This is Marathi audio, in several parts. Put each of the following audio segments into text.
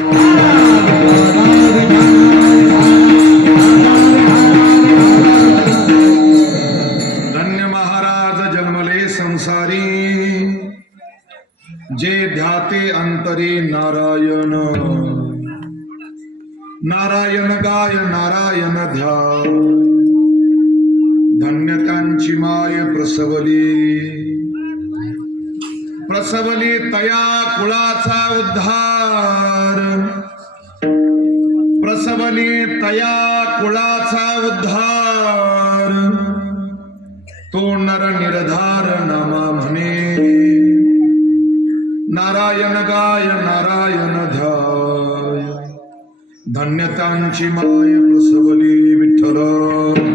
धन्य महाराज जन्मले संसारी, जे ध्याते अंतरे नारायण. नारायण गाय नारायण ध्याय, धन्य त्यांची माय प्रसवली. प्रसवली तया कुळाचा उद्धार, प्रसवली तया कुळाचा उद्धार. तो नर निर्धार नामा म्हणे, नारायण गाय नारायण ध्याय. धन्य त्यांची माय प्रसवली विठ्ठल.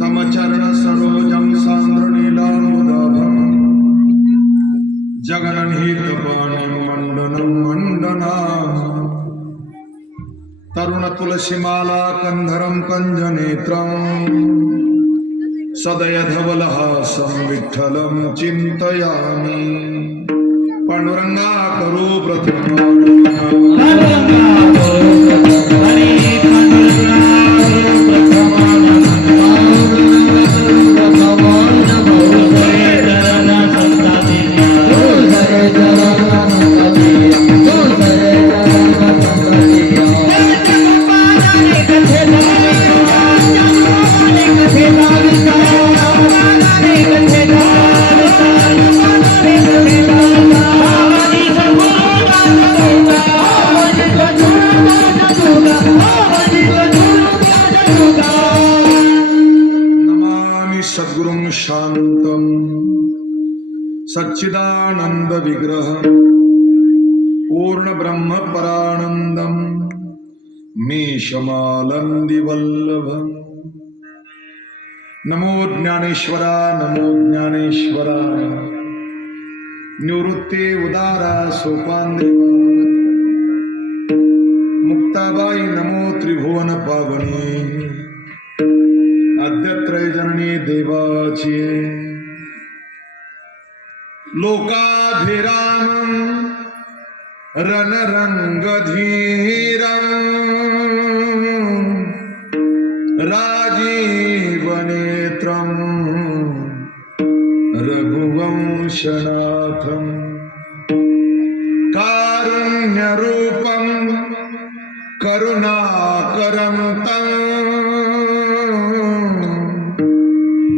समचरण सरोजं सान्द्रनीलाम्बुदाभं, जगन्निहितपाणिं मण्डनं मण्डना. तरुण तुलसीमाला कंधरं कंजनेत्रं, सदयधवलहासं विठ्ठलं चिन्तयामि. पांडुरंगा करू प्रथम सद्गुरुं शांतं सच्चिदानंद विग्रहं पूर्ण ब्रह्म परानंदं मीशमालंदी वल्लभं. नमो ज्ञानेश्वरा नमो ज्ञानेश्वरा, निवृत्ती उदारा सोपान देवा. मुक्ताबाई नमो त्रिभुवन पावनी, आद्यत्रय जननी देवाची. लोकाभिरामं रणरंगधीरं, राजीवनेत्रं रघुवंशनाथं. कारुण्यरूपं करुणाकरं तं,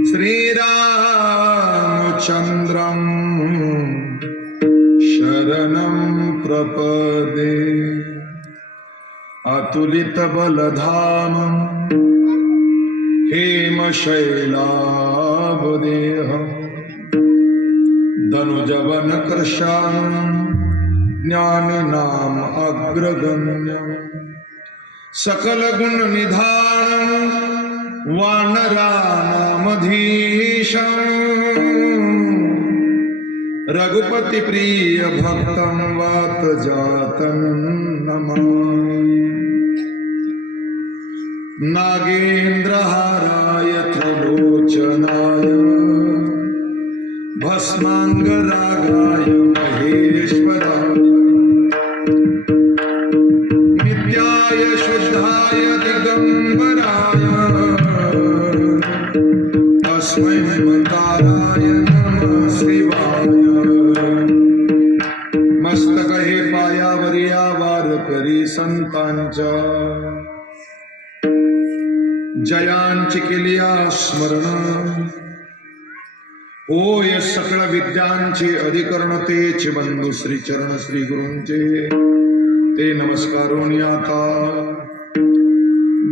श्रीरामचन्द्रं शरणं प्रपदे. अतुलित बलधामं हेमशैलाभदेहम् धनुजवनकृशाम् ज्ञानिनाम् अग्रगण्यम् सकलगुणनिधानम् वानरानामधीशम् रघुपति प्रिय भक्तं वात जातं नमामि नागेन्द्रहाराय त्रिलोचनाय भस्मांगरागाय महेश्वराय नित्याय शुद्धाय दिगंबराय तस्मै मकाराय नमः शिवाय मस्तक हे पायावरी वार करी संतांच्या जयांची केलिया स्मरण होय सकळ विद्यांचे अधिकरण तेचे बंधू श्री चरण श्री गुरूंचे ते नमस्कारोनी आता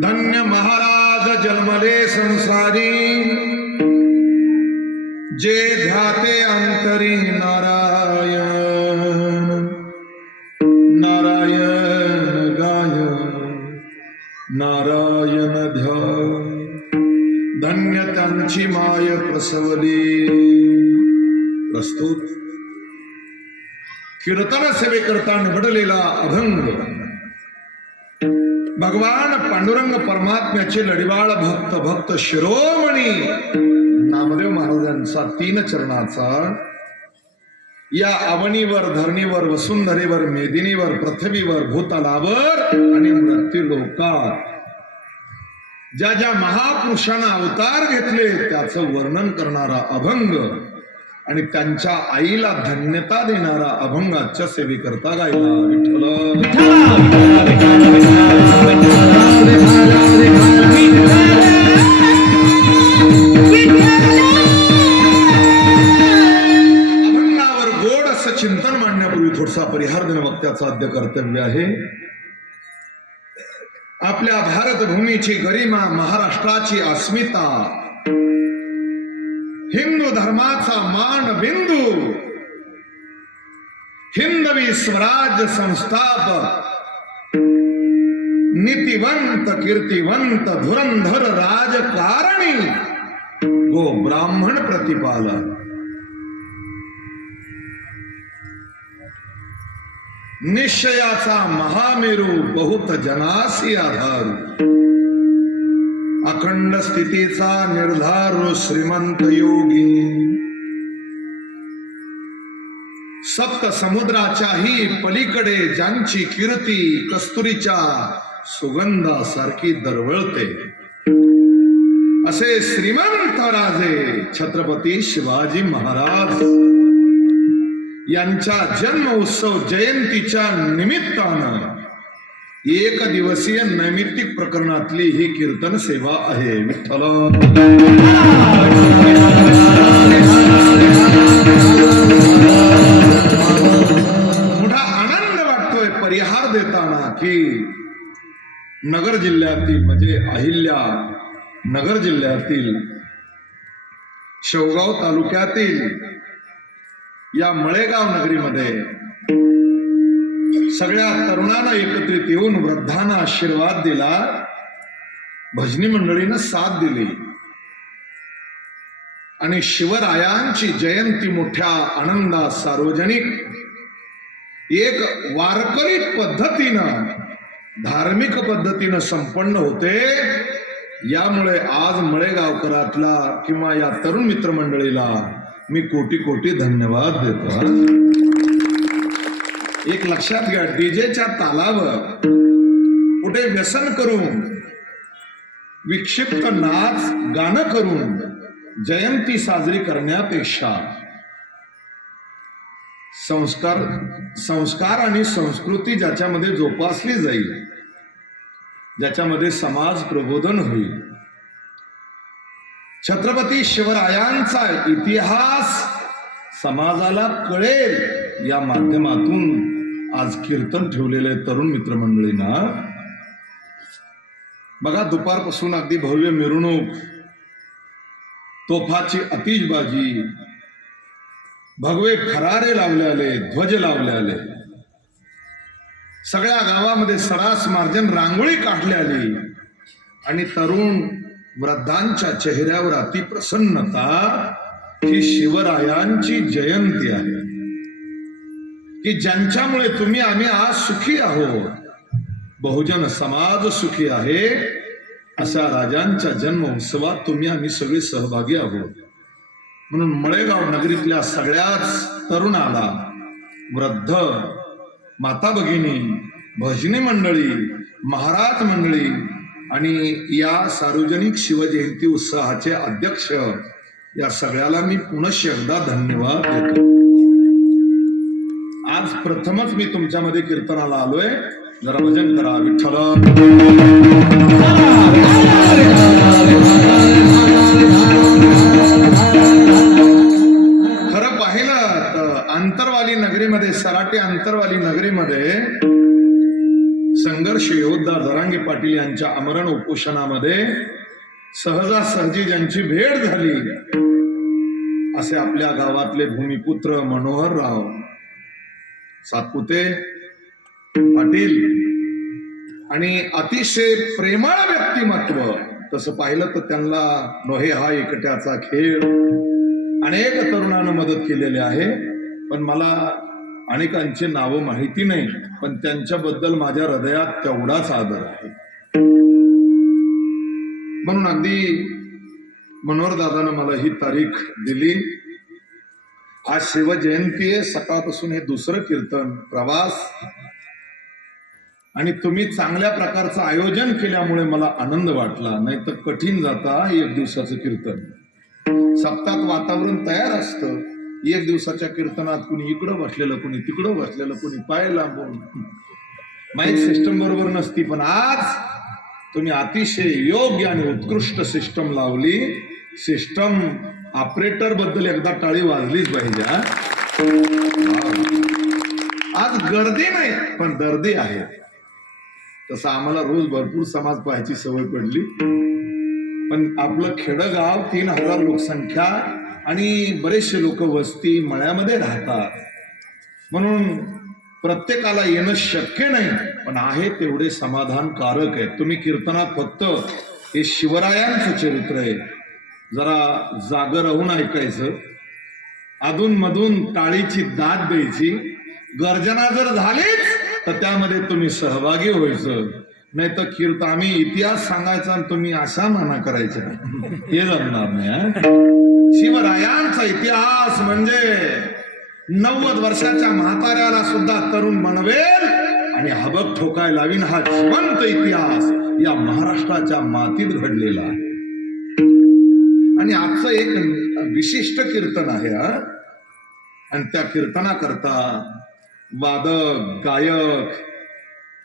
धन्य महाराज जन्मले संसारी जे ध्याते अंतरी नारायण नारायण गाय नारायण ध्याय धन्य त्यांची माय प्रसवली प्रस्तुत कीर्तन सेवे करता निवडलेला अभंग भगवान पांडुरंग परमात्म्याचे लढिवाळ भक्त भक्त शिरोमणी नामदेव महाराजांचा 3 चरणाचा या अवनीवर धरणीवर वसुंधरेवर मेदिनीवर पृथ्वीवर भूतलावर आणि मृत्यू लोकात ज्या ज्या महापुरुषांना अवतार घेतले त्याचं वर्णन करणारा अभंग आणि त्यांच्या आईला धन्यता देणारा अभंगाच्या सेवेकरता गायला विठ्ठल अभंगावर गोड असं चिंतन मांडण्यापूर्वी थोडसा परिहार देणं वक्त्याचं आद्य कर्तव्य आहे. आपल्या भारत भूमीची गरिमा, महाराष्ट्राची अस्मिता, हिंदू धर्माचा मान बिंदू, हिंदवी स्वराज्य संस्थापक, नीतिवंत कीर्तिवंत धुरंधर राजकारणी, गो ब्राह्मण प्रतिपालक, निश्चयाचा महामेरू, बहुत जनासी आधार, अखंड स्थितीचा निर्धार, श्रीमंत योगी, सप्त समुद्राच्याही पलीकडे ज्यांची कीर्ती कस्तुरीच्या सुगंधासारखी दरवळते, असे श्रीमंत राजे छत्रपती शिवाजी महाराज यांच्या जन्म उत्सव जयंतीच्या निमित्तानं 1 दिवसीय नैमित्तिक प्रकरणातली ही कीर्तन सेवा आहे. विठ्ठल मोठा आनंद वाटतोय परिहार देताना की नगर जिल्ह्यातील म्हणजे अहिल्या नगर जिल्ह्यातील शेवगाव तालुक्यातील या मळेगाव नगरीमध्ये सगळ्या तरुणांना एकत्रित येऊन वृद्धांना आशीर्वाद दिला, भजनी मंडळीनं साथ दिली आणि शिवरायांची जयंती मोठ्या आनंदात सार्वजनिक एक वारकरी पद्धतीनं धार्मिक पद्धतीनं संपन्न होते. यामुळे आज मळेगावकरातला किंवा या तरुण मित्रमंडळीला मी कोटी कोटी धन्यवाद देतो. एक लक्षात घ्या, डीजेच्या तालावर कुठे व्यसन करून विक्षिप्त नाच गाणं करून जयंती साजरी करण्यापेक्षा संस्कार आणि संस्कृती ज्याच्यामध्ये जोपासली जाईल, ज्याच्यामध्ये समाज प्रबोधन होईल, छत्रपती शिवरायांचा इतिहास समाजाला कळेल, या माध्यमातून आज कीर्तन ठेवलेले तरुण मित्रमंडळींना बघा दुपारपासून अगदी भव्य मिरवणूक, तोफाची आतिषबाजी, भगवे फरारे लावले आले, ध्वज लावले आले, सगळ्या गावामध्ये सरास मार्जन रांगोळी काढली आली आणि तरुण वृद्धांच्या चेहऱ्यावर अति प्रसन्नता. ही शिवरायांची जयंती आहे की ज्यांच्यामुळे तुम्ही आम्ही आज सुखी आहोत. बहुजन समाज सुखी आहे. अशा राजांच्या जन्म उत्सवात तुम्ही आम्ही सगळे सहभागी आहोत. म्हणून मळेगाव नगरीतल्या सगळ्याच तरुणाला, वृद्ध, माता भगिनी, भजनी मंडळी, महाराज मंडळी आणि या सार्वजनिक शिवजयंती उत्सवाचे अध्यक्ष या सगळ्याला मी पुनश्च एकदा धन्यवाद देतो. आज प्रथमच मी तुमच्यामध्ये कीर्तनाला आलोय. जरा भजन करा. विठ्ठल खरं पाहिलं तर अंतरवाली नगरीमध्ये, सराटी अंतरवाली नगरीमध्ये संघर्ष योद्धा जरांगे पाटील यांच्या आमरण उपोषणामध्ये सहजासहजी ज्यांची भेट झाली असे आपल्या गावातले भूमिपुत्र मनोहरराव सातपुते पाटील आणि अतिशय प्रेमळ व्यक्तिमत्व. तसं पाहिलं तर त्यांना नोहे हा एकट्याचा खेळ अनेक तरुणांना मदत केलेली आहे. पण मला अनेकांची नावं माहिती नाही, पण त्यांच्याबद्दल माझ्या हृदयात तेवढाच आदर आहे. म्हणून अगदी मनोहर दादानं मला ही तारीख दिली. आज शिवजयंती आहे. सकाळपासून हे दुसरं कीर्तन प्रवास आणि तुम्ही चांगल्या प्रकारचं आयोजन केल्यामुळे मला आनंद वाटला. नाही तर कठीण जाता एक दिवसाचं कीर्तन. सप्ताहात वातावरण तयार असतं. एक दिवसाच्या कीर्तनात कुणी इकडं बसलेलं, कुणी तिकडं बसलेलं, कुणी पाय लांबून, माईक सिस्टम बरोबर नसती. पण आज तुम्ही अतिशय योग्य आणि उत्कृष्ट सिस्टम लावली. सिस्टम ऑपरेटर बद्दल एकदा टाळी वाजलीच पाहिजे. आज गर्दी नाही पण दर्दी आहे. तसं आम्हाला रोज भरपूर समाज पाहायची सवय पडली. पण आपलं खेडगाव 3000 लोकसंख्या आणि बरेचसे लोक वस्ती मळ्यामध्ये राहतात. म्हणून प्रत्येकाला येणं शक्य नाही, पण आहे तेवढे समाधानकारक आहे. तुम्ही कीर्तनात फक्त हे शिवरायांचं चरित्र आहे, जरा जागर राहून ऐकायचं. अधून मधून टाळीची दाद द्यायची. गर्जना जर झालीच तर त्यामध्ये तुम्ही सहभागी व्हायचं. नाही तर कीर्तन आम्ही इतिहास सांगायचा आणि तुम्ही अशा माना करायचा, हे जमणार नाही. शिवरायांचा इतिहास म्हणजे 90 वर्षाच्या म्हाताऱ्याला सुद्धा तरुण बनवेल आणि हबक ठोकाय लावीन. हा जिवंत इतिहास या महाराष्ट्राच्या मातीत घडलेला आहे. आणि आजचं एक विशिष्ट कीर्तन आहे आणि त्या कीर्तनाकरता वादक, गायक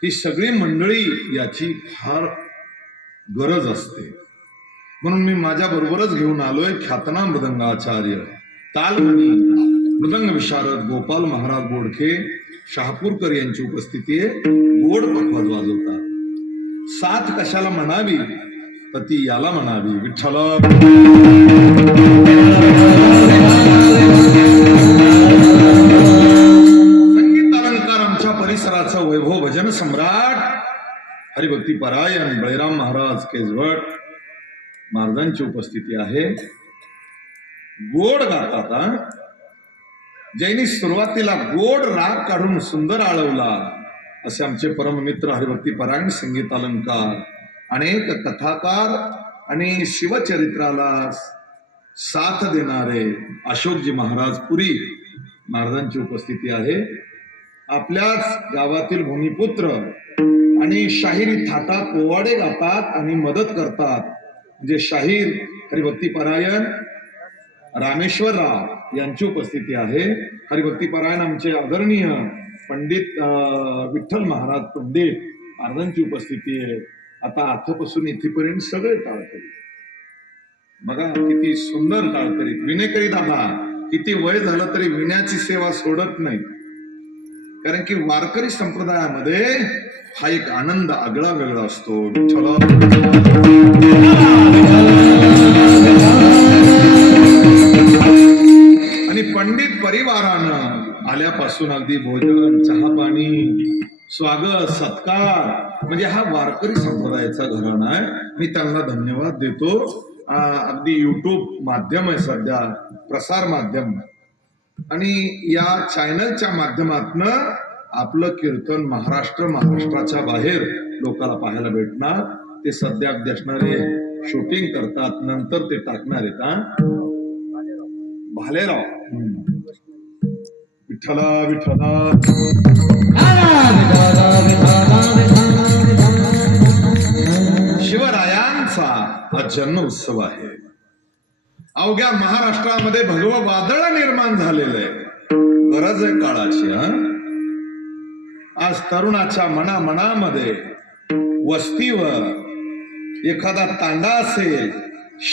ही सगळी मंडळी याची फार गरज असते. म्हणून मी माझ्या बरोबरच घेऊन आलोय ख्यातनाम मृदंगाचार्य, तालमणी, मृदंग विशारद गोपाल महाराज बोडखे शहापूरकर यांची उपस्थिती आहे. गोड पखवाज वाजवतात. साथ कशाला म्हणावी तर ती याला म्हणावी. विठ्ठल संगीत अलंकार आमच्या परिसराचा वैभव भजन सम्राट हरिभक्ती परायण बळीराम महाराज केजवट महाराजांची उपस्थिती आहे. गोड गातात. ज्यांनी सुरुवातीला गोड राग काढून सुंदर आळवला असे आमचे परममित्र हरिभक्ती परायण संगीत अलंकार, अनेक कथाकार आणि शिवचरित्राला साथ देणारे अशोकजी महाराज पुरी महाराजांची उपस्थिती आहे. आपल्याच गावातील भूमिपुत्र आणि शाहिरी थाटात पोवाडे गातात आणि मदत करतात. म्हणजे शाहीर हरिभक्ती परायण रामेश्वरराव यांची उपस्थिती आहे. हरिभक्ती परायण आमचे आदरणीय पंडित विठ्ठल महाराज पंडित महाराजांची उपस्थिती आहे. आता आतापासून इथेपर्यंत सगळे टाळकरी. बघा किती सुंदर टाळकरी. विनेकरी दादा किती वय झालं तरी विण्याची सेवा सोडत नाही. कारण की वारकरी संप्रदायामध्ये हा एक आनंद आगळा वेगळा असतो. विठ्ठल आणि पंडित परिवारानं आल्यापासून अगदी भोजन, चहा पाणी, स्वागत, सत्कार म्हणजे हा वारकरी संप्रदायाचा घराणा आहे. मी त्यांना धन्यवाद देतो. अगदी युट्यूब माध्यम आहे सध्या, प्रसार माध्यम, आणि या चॅनलच्या माध्यमातून आपलं कीर्तन महाराष्ट्राच्या बाहेर लोकांना पाहायला भेटणार. ते सध्या अगदी असणारे शूटिंग करतात, नंतर ते टाकणार आहेत. भालेराव विठ्ठला विठ्ठला शिवरायांचा हा जन्म उत्सव आहे. अवघ्या महाराष्ट्रामध्ये भगवं वादळ निर्माण झालेलं आहे. गरज आहे काळाची. आज तरुणाच्या मनामध्ये वस्तीवर एखादा तांडा असेल,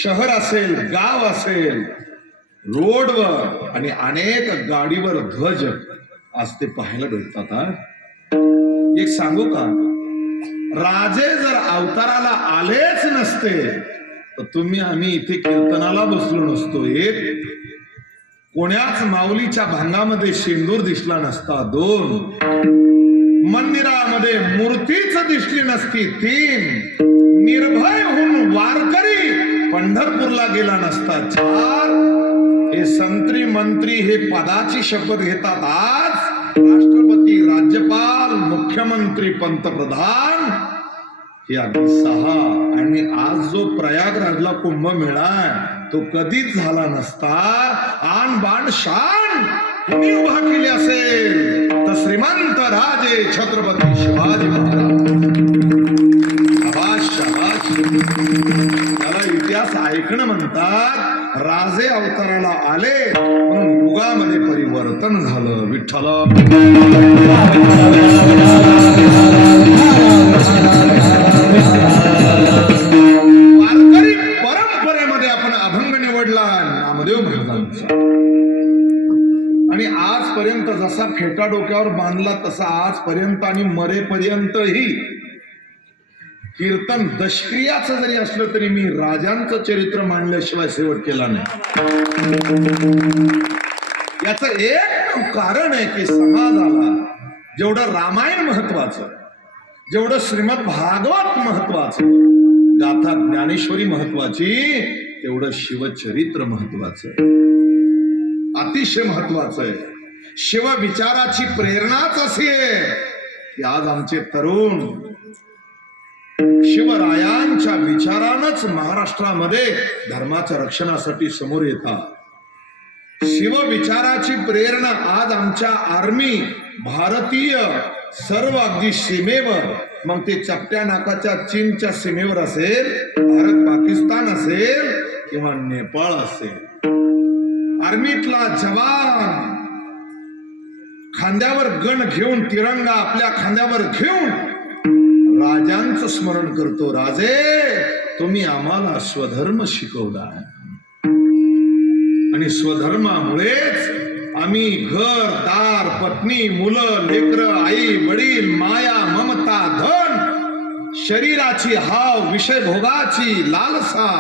शहर असेल, गाव असेल, रोडवर आणि अनेक गाडीवर ध्वज आज ते पाहायला भेटतात. एक सांगू का, राजे जर अवताराला आलेच नसते तर तुम्ही आम्ही इथे कीर्तनाला बसलो नसतो. एक कोण्याच माऊलीच्या भांगामध्ये शेंदूर दिसला नसता. 2 मंदिरामध्ये मूर्तीच दिसली नसती. 3 निर्भय होऊन वारकरी पंढरपूरला गेला नसता. 4 हे संत्री मंत्री हे पदाची शपथ घेतात. आज राष्ट्रपती, राज्यपाल, मुख्यमंत्री, पंतप्रधान हे अगदी 6. आणि आज जो प्रयागराजला कुंभमेळा तो कधीच झाला नसता. आन बाण शान कोणी उभा केली असेल तर श्रीमंत राजे छत्रपती शिवाजी महाराज. शाबाश शाबाश. त्याला इतिहास ऐकणं म्हणतात. राजे अवताराला आले म्हणून युगामध्ये परिवर्तन झालं. विठ्ठल वारकरी परंपरेमध्ये आपण अभंग निवडला नामदेव महाराजांचा. आणि आजपर्यंत जसा फेटा डोक्यावर बांधला तसा आजपर्यंत आणि मरेपर्यंतही कीर्तन दशक्रियाचं जरी असलं तरी मी राजांचं चरित्र मांडल्याशिवाय शेवट केला नाही. याचं एक कारण आहे की समाजाला जेवढं रामायण महत्वाचं, जेवढं श्रीमद भागवत महत्वाचं, गाथा ज्ञानेश्वरी महत्वाची, तेवढं शिवचरित्र महत्वाचं, अतिशय महत्वाचं आहे. शिव विचाराची प्रेरणाच अशी आहे की आज आमचे तरुण शिवरायांच्या विचारानच महाराष्ट्रामध्ये धर्माच्या रक्षणासाठी समोर येतात. शिव विचाराची प्रेरणा आज आमच्या आर्मी, भारतीय सर्व अगदी सीमेवर, मग ते चपट्या नाकाच्या चीनच्या सीमेवर असेल, भारत पाकिस्तान असेल किंवा नेपाळ असेल, आर्मीतला जवान खांद्यावर गण घेऊन, तिरंगा आपल्या खांद्यावर घेऊन राजांचं स्मरण करतो. राजे, तुम्ही आम्हाला स्वधर्म शिकवला आणि स्वधर्मामुळेच आम्ही घर दार, पत्नी, मुलं, लेकरं, आई वडील, माया ममता, धन, शरीराची हाव, विषय भोगाची लालसा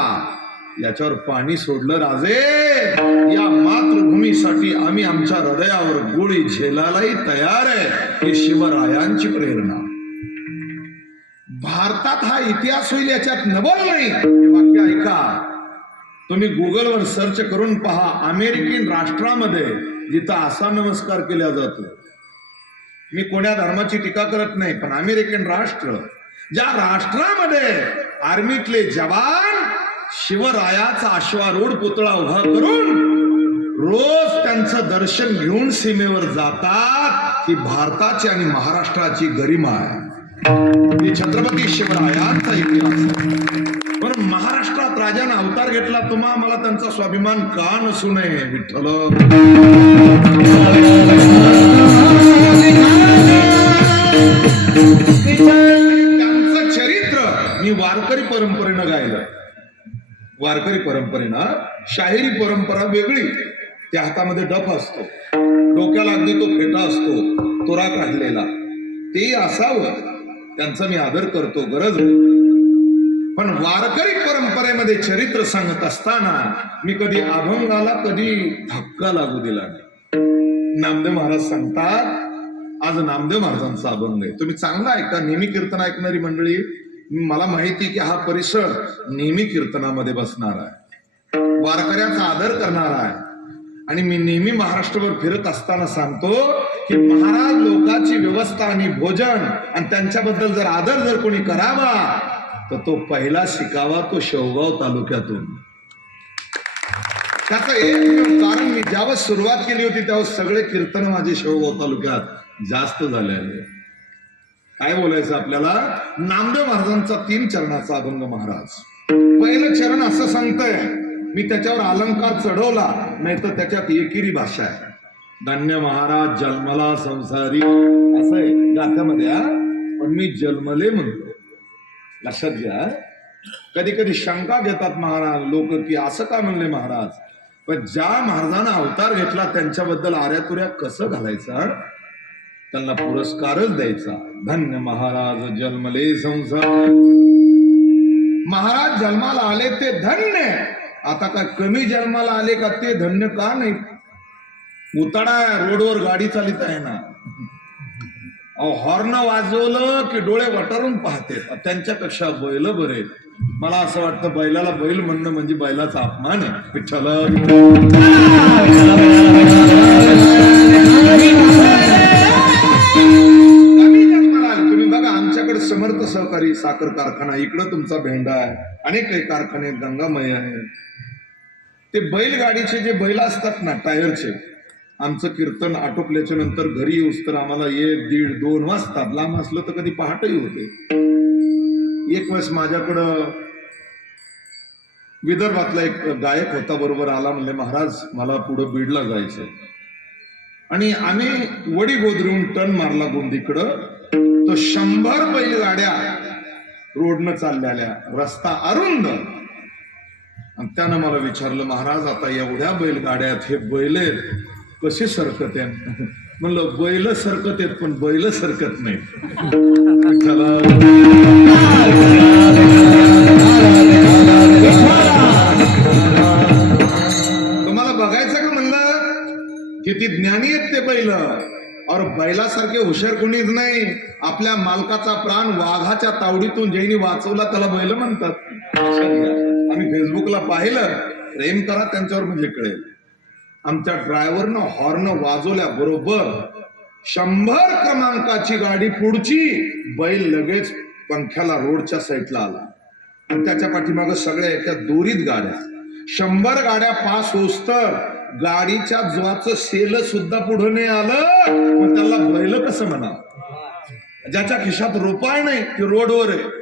याच्यावर पाणी सोडलं. राजे, या मातृभूमीसाठी आम्ही आमच्या हृदयावर गोळी झेलायलाही तयार आहे. ही शिवरायांची प्रेरणा. भारतात हा इतिहास होईल याच्यात नवल नाही. हे वाक्य ऐका, तुम्ही गुगलवर सर्च करून पहा. अमेरिकन राष्ट्रामध्ये जिथं असा नमस्कार केला जातो, मी कोण्या धर्माची टीका करत नाही, पण अमेरिकन राष्ट्र, ज्या राष्ट्रामध्ये आर्मीतले जवान शिवरायाचा अश्वारूढ पुतळा उभा करून रोज त्यांचं दर्शन घेऊन सीमेवर जातात, ही भारताची आणि महाराष्ट्राची गरिमा आहे. ही छत्रपती शिवरायांचा इतिहास आहे. म्हणून महाराष्ट्रात राजाने अवतार घेतला, तुम्हा मला त्यांचा स्वाभिमान का नसू नये. विठ्ठल त्यांचं चरित्र मी वारकरी परंपरेनं गायलं. वारकरी परंपरेनं शाहिरी परंपरा वेगळी, त्या हातामध्ये डफ असतो. डोक्याला अगदी तो फेटा असतो तोरा काढलेला, तेही असावं, त्यांचा मी आदर करतो, गरज आहे. पण वारकरी परंपरेमध्ये चरित्र सांगत असताना मी कधी अभंगाला कधी धक्का लागू दिला नाही. नामदेव महाराज सांगतात, आज नामदेव महाराजांचा अभंग आहे, तुम्ही चांगला ऐका. नेहमी कीर्तन ऐकणारी मंडळी, मला माहिती की हा परिसर नेहमी कीर्तनामध्ये बसणार आहे, वारकऱ्याचा आदर करणार आहे. आणि मी नेहमी महाराष्ट्रभर फिरत असताना सांगतो की महाराज लोकांची व्यवस्था आणि भोजन आणि त्यांच्याबद्दल जर आदर जर कोणी करावा तर तो पहिला शिकावा तो शेवगाव तालुक्यातून. त्याचं एक कारण, मी ज्यावेळेस सुरुवात केली होती त्यावेळेस सगळे कीर्तन माझे शेवगाव तालुक्यात जास्त झालेले. काय बोलायचं आपल्याला? नामदेव महाराजांचा 3 चरणाचा अभंग महाराज. पहिलं चरण असं सांगतंय, मी त्याच्यावर अलंकार चढवला नाही तर त्याच्यात एकेरी भाषा आहे. धन्य महाराज जन्मला संसारी असं आहे गाथ्यामध्ये, पण मी जन्मले म्हणतो. लक्षात घ्या, कधी कधी शंका घेतात महाराज लोक की असं का म्हणले महाराज. पण ज्या महाराजांना अवतार घेतला त्यांच्याबद्दल आऱ्यातुऱ्या कसं घालायचा, त्यांना पुरस्कारच द्यायचा. धन्य महाराज जन्मले संसार. महाराज जन्माला आले ते धन्य. आता काय कमी जन्माला आले का ते धन्य का नाही? उताडा रोडवर गाडी चालित आहे ना, हॉर्न वाजवलं की डोळे वटारून पाहते, त्यांच्यापेक्षा बैल बरे. मला असं वाटतं बैलाला बैल म्हणणं म्हणजे बैलाचा अपमान आहे. विठ्ठल तुम्ही बघा, आमच्याकडे समर्थ सहकारी साखर कारखाना, इकडं तुमचा भेंडा आहे, अनेक काही कारखाने गंगामय आहे. ते बैलगाडीचे जे बैल असतात ना टायरचे, आमचं कीर्तन आटोपल्याच्या नंतर घरी येऊस तर आम्हाला 1, 1:30, 2 वाजतात. लांब असलं तर कधी पहाटही होते. एक वेळेस माझ्याकडं विदर्भातला एक गायक होता, बरोबर आला, म्हणले महाराज मला पुढं बीडला जायचं. आणि आम्ही वडी गोदरून टर्न मारला गोंदीकडं, तर 100 बैलगाड्या रोडनं चाललेल्या, रस्ता अरुंद. आणि त्यानं मला विचारलं, महाराज आता एवढ्या बैलगाड्यात हे बैल कसे सरकत आहेत? म्हणलं बैल सरकत आहेत पण बैल सरकत नाही. तुम्हाला बघायचं का म्हणलं, किती ज्ञानी आहेत ते बैल. और बैलासारखे हुशार कोणीच नाही. आपल्या मालकाचा प्राण वाघाच्या तावडीतून ज्यांनी वाचवला त्याला बैल म्हणतात. आम्ही फेसबुकला पाहिलं, प्रेम करा त्यांच्यावर म्हणजे कळेल. आमच्या ड्रायव्हरनं हॉर्न वाजवल्या बरोबर 100 क्रमांकाची गाडी पुढची, बैल लगेच पंख्याला रोडच्या साईडला आला आणि त्याच्या पाठीमागं सगळ्या एका दोरीत गाड्या. 100 गाड्या पास होस्तर गाडीच्या ज्वाचं सेल सुद्धा पुढे नाही आलं. मग त्याला बैल कसं म्हणा? ज्याच्या खिशात रुपये नाही ते रोडवर आहे.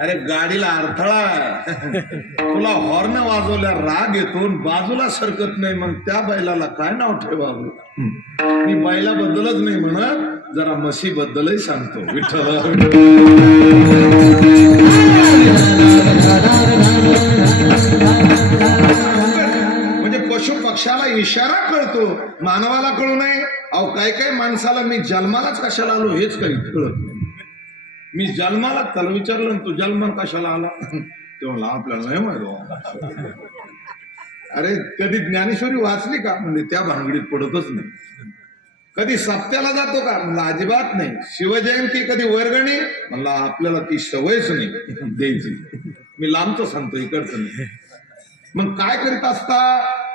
अरे गाडीला अडथळा आहे, तुला हॉर्न वाजवल्या राग येतो, बाजूला सरकत नाही, मग त्या बैलाला काय नाव ठेवावं? मी बैलाबद्दलच नाही म्हणत, जरा म्हशी बद्दलही सांगतो. विठ्ठल म्हणजे पशु पक्षाला इशारा कळतो, मानवाला कळू नये. अहो काय काय माणसाला मी जन्मालाच कशाला आलो हेच काही कळत नाही. मी जन्माला त्याला विचारलं, तू जन्म कशाला आला? ते म्हणला आपल्याला नाही माहिती. अरे कधी ज्ञानेश्वरी वाचली का? म्हणजे त्या भानगडीत पडतच नाही. कधी सप्त्याला जातो का? म्हणलं अजिबात नाही. शिवजयंती कधी वर्गणी? म्हणला आपल्याला ती सवयच नाही द्यायची. मी लांबचं सांगतो, इकडचं नाही. मग काय करीत असता?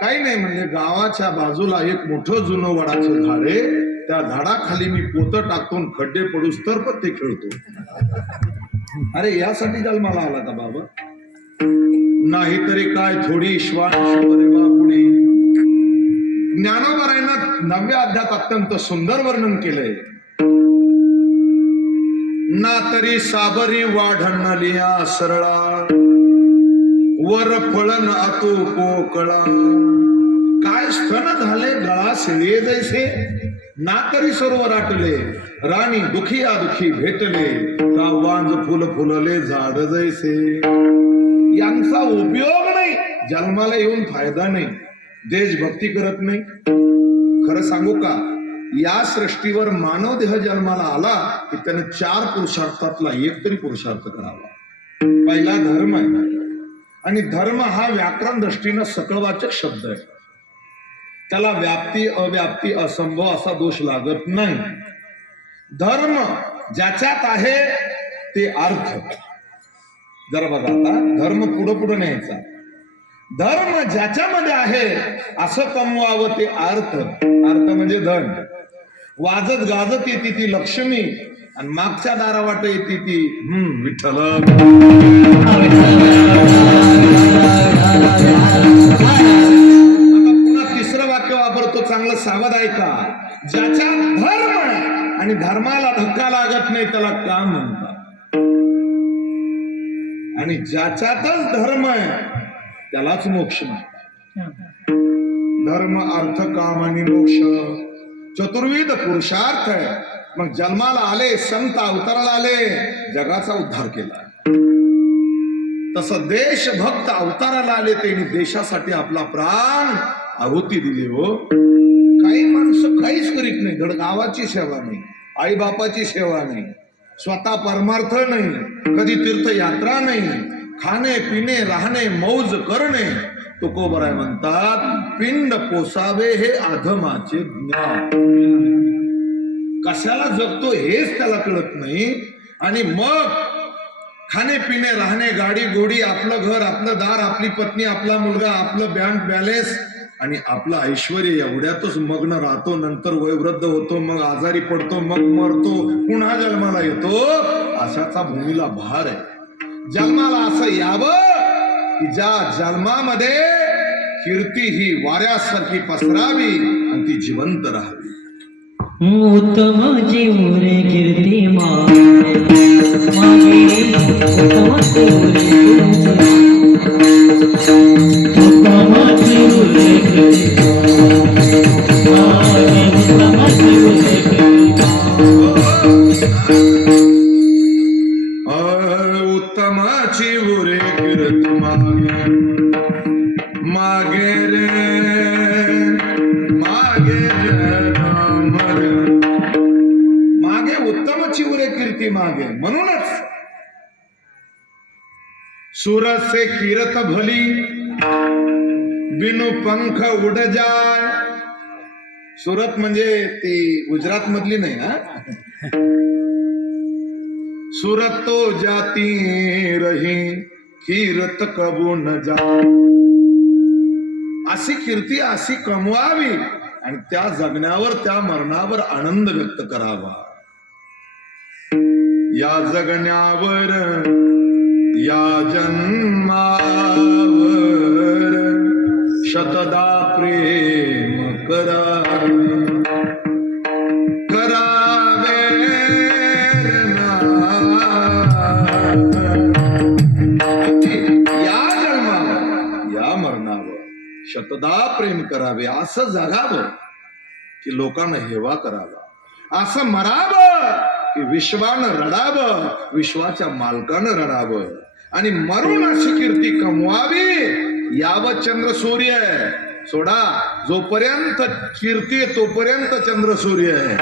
काही नाही, म्हणजे गावाच्या बाजूला एक मोठं जुनं वडाचं झाड आहे, त्या झाडाखाली मी पोतं टाकतो, खड्डे पडूस तर पत्ते खेळतो. अरे यासाठी जन्माला आला का बाबा? नाहीतरी काय थोडी श्वास पुढे. ज्ञानोबरायनं 9व्या अध्यायात अत्यंत सुंदर वर्णन केलंय. ना तरी साबरी वाढणलिया सरळा, वर फळन आतू पोकळा. काय स्तन झाले गळा शिळे जैसे, ना तरी सरोवर आटले, राणी दुखी दुखी भेटले, का वांज फुल फुलले झाड जैसे. यांचा उपयोग नाही, जन्माला येऊन फायदा नाही, देशभक्ती करत नाही, खरं सांगू का, या सृष्टीवर मानव देह जन्माला आला की त्याने 4 पुरुषार्थातला एक तरी पुरुषार्थ करावा. पहिला धर्म आहे, आणि धर्म हा व्याकरण दृष्टीनं सकळवाचक शब्द आहे. त्याला व्याप्ती अव्याप्ती असंभव असा दोष लागत नाही. धर्म ज्याच्यात आहे ते अर्थ. जरा बघा, आता धर्म पुढं पुढं न्यायचा. धर्म ज्याच्यामध्ये आहे असं कमवावं ते अर्थ. अर्थ म्हणजे धन. वाजत गाजत येते ती लक्ष्मी, आणि मागच्या दारावाट येते ती विठ्ठल. आता पुन्हा तिसरं वाक्य वापरतो, चांगलं सावध ऐका. ज्याच्या धर्म आणि धर्माला धक्का लागत नाही त्याला काम म्हणतात, आणि ज्याच्यातच धर्म आहे त्यालाच मोक्ष म्हणतात. धर्म अर्थ काम आणि मोक्ष चतुर्विध पुरुषार्थ आहे. मग जन्माला आले, संत अवताराला आले, जगाचा उद्धार केला. तसं देशभक्त अवताराला आले, त्यांनी देशासाठी आपला प्राण आहुती दिली. हो, काही माणसं काहीच करीत नाही. धड गावाची सेवा नाही, आई बापाची सेवा नाही, स्वतः परमार्थ नाही, कधी तीर्थयात्रा नाही, खाणे पिणे राहणे मौज करणे. तुकोबराय म्हणतात, पिंड पोसावे हे अधमाचे ज्ञान. कशाला जगतो हेच त्याला कळत नाही, आणि मग खाणे पिणे राहणे, गाडी गोडी, आपलं घर, आपलं दार, आपली पत्नी, आपला मुलगा, आपलं बँक बॅलन्स आणि आपलं ऐश्वर एवढ्यातच मग्न राहतो. नंतर वयोवृद्ध होतो, मग आजारी पडतो, मग मरतो, पुन्हा जन्माला येतो. अशाचा भूमीला भार आहे. जन्माला असं यावं की ज्या जन्मामध्ये कीर्ती ही वाऱ्यासारखी पसरावी आणि ती जिवंत राहावी. उत्तम जीवरे कीर्ती मागे, उत्तम जीवरे उत्तमाची उरे कीर्ती मागे, मागे रे मागे मागे उत्तमची उरे कीर्ती मागे. म्हणूनच सुरसे कीरत भली, बिनु पंख उड जाय. सुरत म्हणजे ती गुजरात मधली नाही हा. सुरत तो जाती रही, कीरत कबू न जा. अशी कीर्ती अशी कमवावी आणि त्या जगण्यावर त्या मरणावर आनंद व्यक्त करावा. या जगण्यावर या जन्मावर शतदा प्रेम करावे, करावे या जन्मावर या मरणावर शतदा प्रेम करावे. असं जगावं की लोकांना हेवा करावा, असं मरावं की विश्वानं रडावं, विश्वाच्या मालकानं रडावं, आणि मरून अशी कीर्ती कमवावी. यावं चंद्र सूर्य सोडा, जोपर्यंत कीर्ती आहे तोपर्यंत चंद्र सूर्य आहे,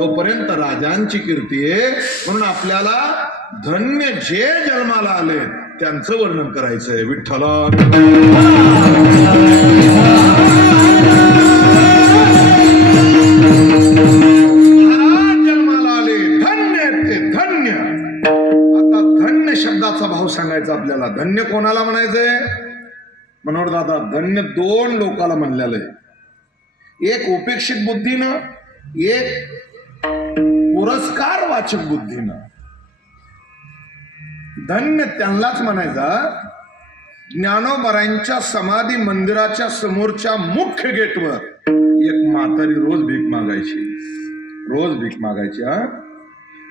तोपर्यंत राजांची कीर्ती आहे. म्हणून आपल्याला धन्य जे जन्माला आले त्यांचं वर्णन करायचंय. विठ्ठला जन्माला आले, धन्य ते धन्य. आता धन्य शब्दाचा भाव सांगायचा आपल्याला. धन्य कोणाला म्हणायचंय? मनोहर दादा, धन्य 2 लोकाला म्हणलेलं आहे. एक उपेक्षित बुद्धीनं, एक पुरस्कार वाचक बुद्धीनं. धन्य त्यांनाच म्हणायचा ज्ञानोबरांच्या समाधी मंदिराच्या समोरच्या मुख्य गेटवर एक म्हातारी रोज भीक मागायची. रोज भीक मागायची. हा,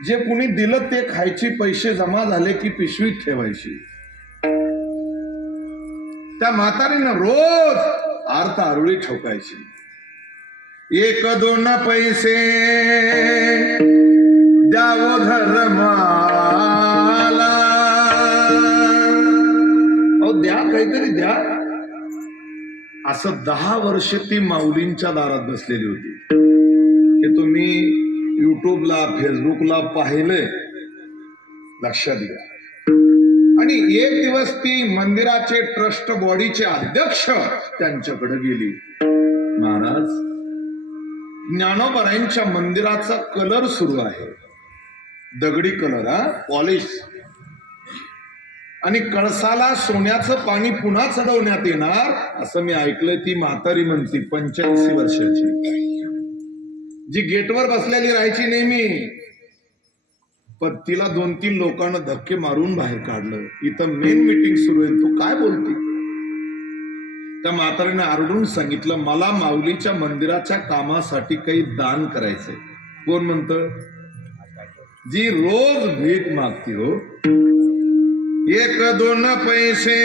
जे कुणी दिलं ते खायची, पैसे जमा झाले की पिशवीत ठेवायची. त्या म्हातारीनं रोज अर्थ आरुळी ठोकायची. 1-2 पैसे द्यावं धर्माला. अहो द्या, काहीतरी द्या. असं 10 वर्ष ती माऊलींच्या दारात बसलेली होती. हे तुम्ही युट्यूबला फेसबुकला पाहिलंय, लक्षात घ्या. आणि एक दिवस ती मंदिराचे ट्रस्ट बॉडीचे अध्यक्ष त्यांच्याकडे गेली. महाराज, ज्ञानोबरांच्या मंदिराचा कलर सुरू आहे, दगडी कलर, पॉलिश, आणि कळसाला सोन्याचं पाणी पुन्हा चढवण्यात येणार असं मी ऐकलंय. ती म्हातारी म्हणती, 85 वर्षाची, जी गेटवर बसलेली राहायची नेहमी, पण तिला 2-3 लोकांना धक्के मारून बाहेर काढलं. इथं मेन मीटिंग सुरू आहे, तू काय बोलती? त्या म्हातारीने आरडून सांगितलं, मला माऊलीच्या मंदिराच्या कामासाठी काही दान करायचंय. कोण म्हणतं? जी रोज भीक मागती हो, 1-2 पैसे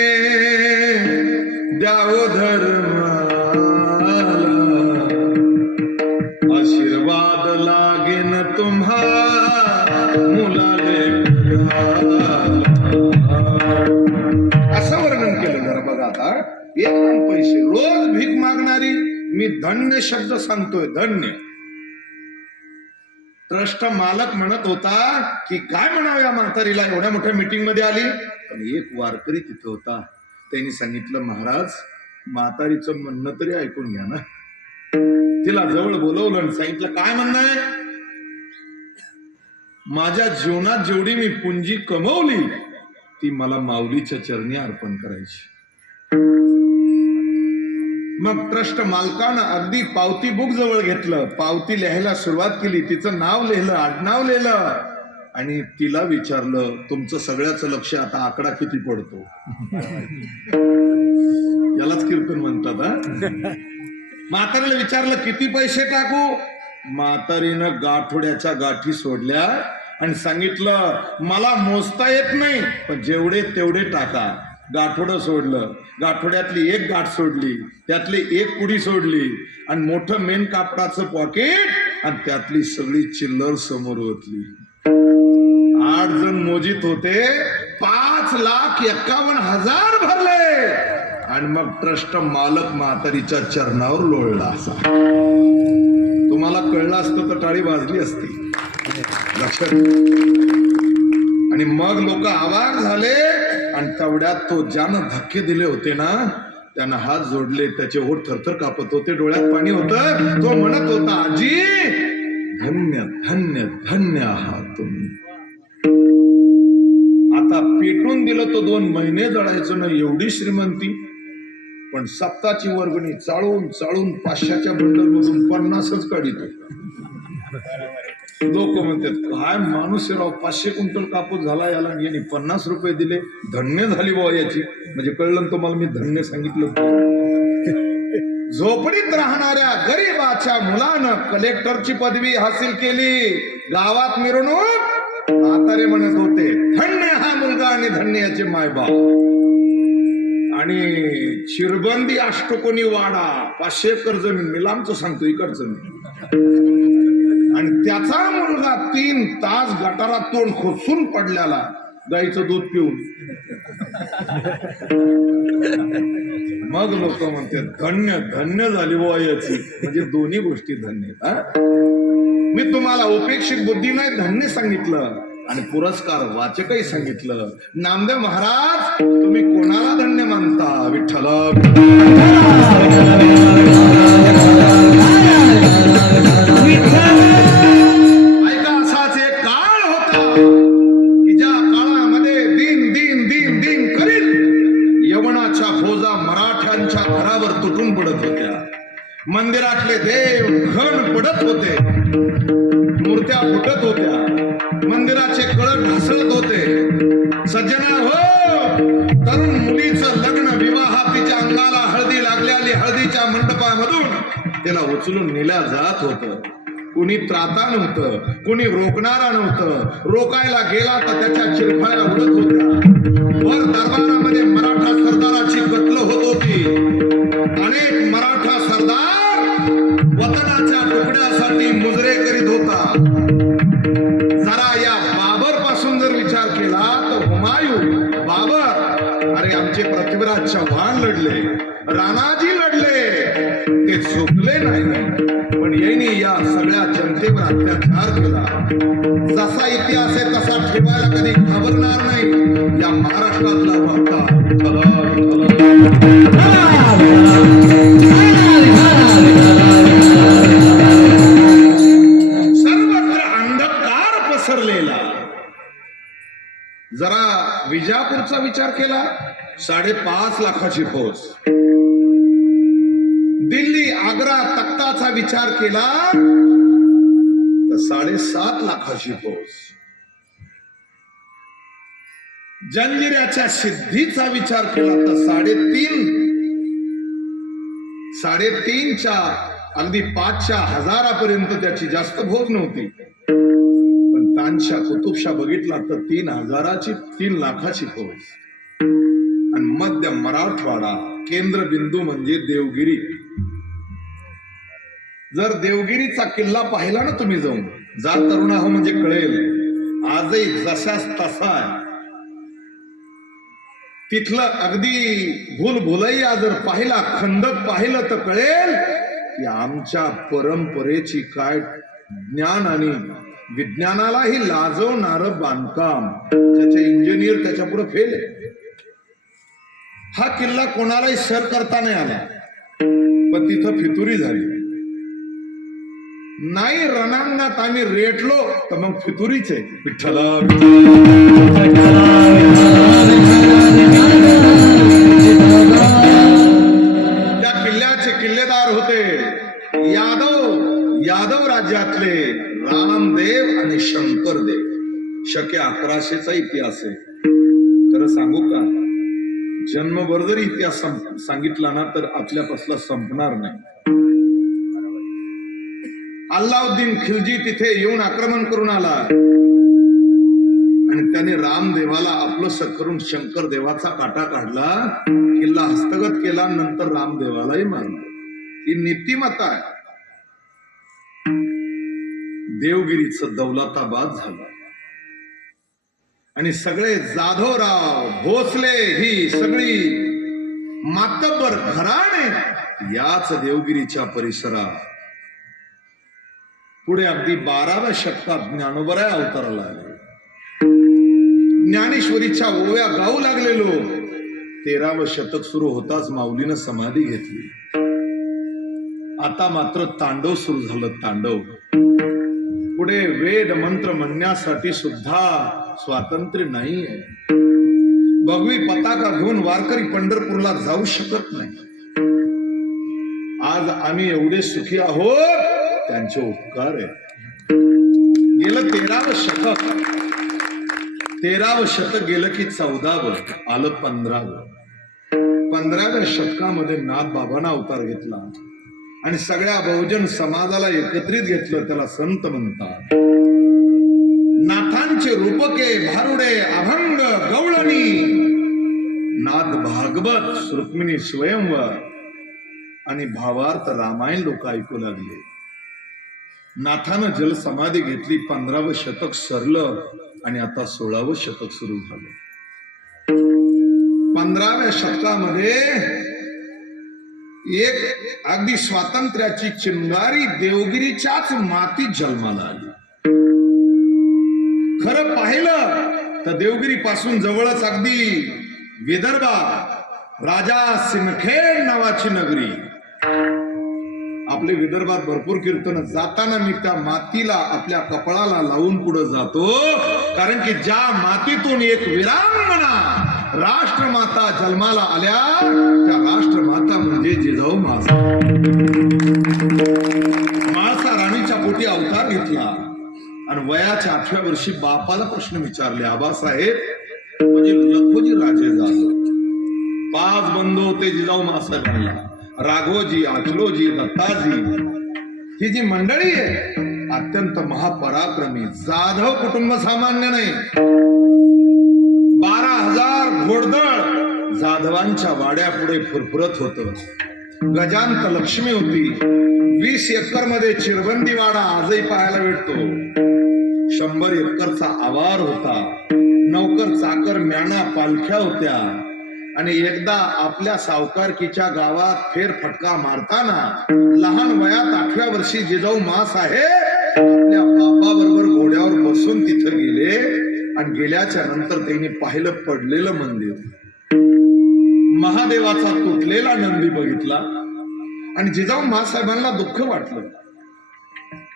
द्यावो धर्माला, आशीर्वाद लागेन तुम्हा मुलाले. असं वर्णन केलं जरा बघा. आता 1-2 पैसे रोज भीक मागणारी, मी धन्य शब्द सांगतोय, धन्य. ट्रस्ट मालक म्हणत होता की काय म्हणावं या म्हातारीला, एवढ्या मोठ्या मीटिंग मध्ये आली. पण एक वारकरी तिथं होता, त्यांनी सांगितलं, महाराज, म्हातारीचं म्हणणं तरी ऐकून घ्या ना. तिला जवळ बोलवलं आणि सांगितलं, काय म्हणणं आहे? माझ्या जीवनात जेवढी मी पुंजी कमवली ती मला माऊलीच्या चरणी अर्पण करायची. मग ट्रस्ट मालकानं अगदी पावती बुक जवळ घेतलं, पावती लिहायला सुरुवात केली, तिचं नाव लिहिलं, आडनाव लिहिलं, आणि तिला विचारलं, तुमचं सगळ्याचं लक्ष आता आकडा किती पडतो? यालाच कीर्तन म्हणतात. म्हातारीला विचारलं, किती पैसे टाकू? म्हातारीनं गाठोड्याच्या गाठी सोडल्या आणि सांगितलं, मला मोजता येत नाही, पण जेवढे तेवढे टाका. गाठोडं सोडलं, गाठोड्यातली एक गाठ सोडली, त्यातली एक कुडी सोडली, आणि मोठं मेन कापडाचं पॉकेट आणि त्यातली सगळी चिल्लर समोर ओतली. 8 जण मोजित होते, 5,51,000 भरले. आणि मग ट्रस्ट मालक म्हातारीच्या चरणावर लोळला. असा तुम्हाला कळलं असतं तर टाळी वाजली असती, लक्षात. आणि मग लोक आवाज झाले, आणि तेवढ्यात तो ज्यानं धक्के दिले होते ना, त्यानं हात जोडले, त्याचे ओठ थरथर कापत होते, डोळ्यात पाणी होतं. तो म्हणत होता, आजी, धन्य धन्य धन्य आहात तुम्ही. आता पेटून दिलं तो 2 महिने जळायचं ना, एवढी श्रीमंती. पण सप्ताची वर्गणी चाळून चाळून 500च्या बंडल मधून 50च काढितो. लोक म्हणतात, काय माणूस आहे राव, 500 क्विंटल कापूस झाला याला, यांनी 50 रुपये दिले, धन्य झाली बुवा याची. म्हणजे कळलं तुम्हाला मी धन्य सांगितलं. झोपडीत राहणाऱ्या गरीबाच्या मुलानं कलेक्टरची पदवी हासिल केली. गावात मिरवणूक, म्हातारे म्हणत होते, धन्य हा मुलगा आणि धन्य याचे मायबाप. आणि चिरबंदी अष्टकोनी वाडा, 500 एकर जमीन, मी लांबचं सांगतो, इकडचं नाही. आणि त्याचा मुलगा 3 तास गटारात तोंड खोसून पडल्याला, गाईचं दूध पिऊन. मग लोक म्हणते, धन्य धन्य झाली बुवा याची. म्हणजे दोन्ही गोष्टी धन्य. मी तुम्हाला उपेक्षित बुद्धी नाही धन्य सांगितलं, आणि पुरस्कार वाचकही सांगितलं. नामदेव महाराज, तुम्ही कोणाला धन्य मानता? विठ्ठल. ऐका, असाच एक काळ होता की ज्या काळामध्ये दिन दिन दिन दिन करीत यवनाच्या फौजा मराठ्यांच्या घरावर तुटून पडत होत्या. मंदिरातले देव घन पडत होते, मूर्त्या फुटत होत्या, मंदिराचे कळस ढासळत होते. सज्जना हो, तरुण मुलीचं लग्न विवाह, तिच्या अंगाला हळदी लागलेली, हळदीच्या मंडपामधून त्याला उचलून नेल्या जात होतं. कुणी त्राता नव्हतं, कुणी रोखणारा नव्हतं. रोकायला गेला तर त्याच्या चिरफळ्या उडत होत्या. वर दरबारामध्ये मराठा सरदाराची कत्ल होत होती. अनेक मराठा सरदार वतनाच्या तुकड्यासाठी मुजरे करीत होता. जरा या बाबर पासून जर विचार केला तर हुमायून, बाबर, अरे आमचे पृथ्वीराज चव्हाण लढले, राणाजी लढले, ते चुकले नाही, पण यांनी या सगळ्या जनतेवर अत्याचार केला. जसा इतिहास आहे तसा ठेवायला कधी घाबरणार नाही. या महाराष्ट्रातला वार्ता सर्वत्र अंधकार पसरलेला. जरा विजापूरचा विचार केला, 5.5 लाखाची फौज. दिल्ली आग्रा तख्ताचा विचार केला तर 7.5 लाखाची फौज. जंजिऱ्याच्या सिद्धीचा विचार केला तर 3.5च्या अगदी 5च्या हजारापर्यंत त्याची जास्त फौज नव्हती. पण तानशा कुतुबशा बघितला तर 3 लाखाची फौज. आणि मध्य मराठवाडा केंद्रबिंदू म्हणजे देवगिरी. जर देवगिरीचा किल्ला पाहिला ना तुम्ही जाऊन, जा तरुणा हो म्हणजे कळेल, आजही जशाच तसा आहे. तिथलं अगदी भूलभुलैया जर पाहिला, खंडक पाहिलं तर कळेल की आमच्या परंपरेची काय ज्ञान आणि विज्ञानालाही लाजवणारं बांधकाम. त्याचे इंजिनियर त्याच्या पुढे फेल आहे. हा किल्ला कोणालाही सर करता नाही आला, पण तिथं फितुरी झाली नाही. रणांगणात आम्ही रेटलो तर मग फितुरीच आहे. विठ्ठला त्या किल्ल्याचे किल्लेदार होते यादव राज्यातले रामदेव आणि शंकरदेव. शके 1100चा इतिहास आहे. खरं सांगू का, जन्मभर जरी इतिहास सांगितला ना तर आपल्यापासला संपणार नाही. अल्लाउद्दीन खिलजी तिथे येऊन आक्रमण करून आला आणि त्याने रामदेवाला आपलंस करून शंकर देवाचा काटा काढला, किल्ला हस्तगत केला, नंतर रामदेवालाही मारलं. ही नीतिमत्ता आहे. देवगिरीचं दौलताबाद झालं आणि सगळे जाधवराव भोसले ही सगळी मातब्बर घराणे याच देवगिरीच्या परिसरात. पुढे अगदी 12व्या शतकात ज्ञानोबराय अवताराला आले. ज्ञानेश्वरीच्या ओव्या गाऊ लागलेलो. 13वं शतक सुरू होताच माऊलीनं समाधी घेतली. आता मात्र तांडव सुरू झालं. तांडव पुढे वेद मंत्र म्हणण्यासाठी सुद्धा स्वातंत्र्य नाहीये. भगवी पताका घेऊन वारकरी पंढरपूरला जाऊ शकत नाही. आज आम्ही एवढे सुखी आहोत, त्यांचे उपकार आहे. गेलं 13वं शतक गेलं की 14वं आलं. 15व्या शतकामध्ये नाथबाबांना अवतार घेतला आणि सगळ्या बहुजन समाजाला एकत्रित घेतलं. त्याला संत म्हणतात. नाथांचे रूपके भारुडे अभंग गवळणी, नाथ भागवत रुक्मिणी स्वयंवर आणि भावार्थ रामायण लोक ऐकू लागले. नाथानं जल समाधी घेतली. 15वं शतक सरलं आणि आता 16वं शतक सुरू झालं. 15व्या शतकामध्ये एक अगदी स्वातंत्र्याची चिंगारी देवगिरीच्याच मातीत जन्माला आली. खरं पाहिलं तर देवगिरी पासून जवळच अगदी विदर्भात राजा सिंदखेड नावाची नगरी. आपले विदर्भात भरपूर कीर्तन. जाताना मी त्या मातीला आपल्या कपाळाला लावून पुढे जातो, कारण की ज्या मातीतून एक वीरांगना राष्ट्रमाता जन्माला आल्या, त्या राष्ट्रमाता म्हणजे जिजाऊ म्हाळसा राणीच्या पोटी अवतार घेतला आणि वयाच्या 8व्या वर्षी बापाला प्रश्न विचारले. आबासाहेब म्हणजे लखोजी राजे जाधव. 5 बंधू होते जिजाऊ मासाहेबांना. राघोजी, अचलोजी, दत्ताजी, ही जी मंडळी आहे अत्यंत महापराक्रमी. जाधव कुटुंब सामान्य नाही. 12,000 घोडदळ जाधवांच्या वाड्यापुढे फुरफुरत होत. गजांत लक्ष्मी होती. 20 एकर मध्ये चिरबंदी वाडा आजही पाहायला भेटतो. 100 एकरचा आवार होता. नौकर चाकर म्याना पालख्या होत्या आणि एकदा आपल्या सावकारकीच्या गावात फेरफटका मारताना लहान वयात 8व्या वर्षी जिजाऊ माँसाहेब आपल्या बापाबरोबर घोड्यावर बसून तिथं गेले आणि गेल्याच्या नंतर त्यांनी पाहिलं पडलेलं मंदिर, महादेवाचा तुटलेला नंदी बघितला आणि जिजाऊ माँसाहेबांना दुःख वाटलं.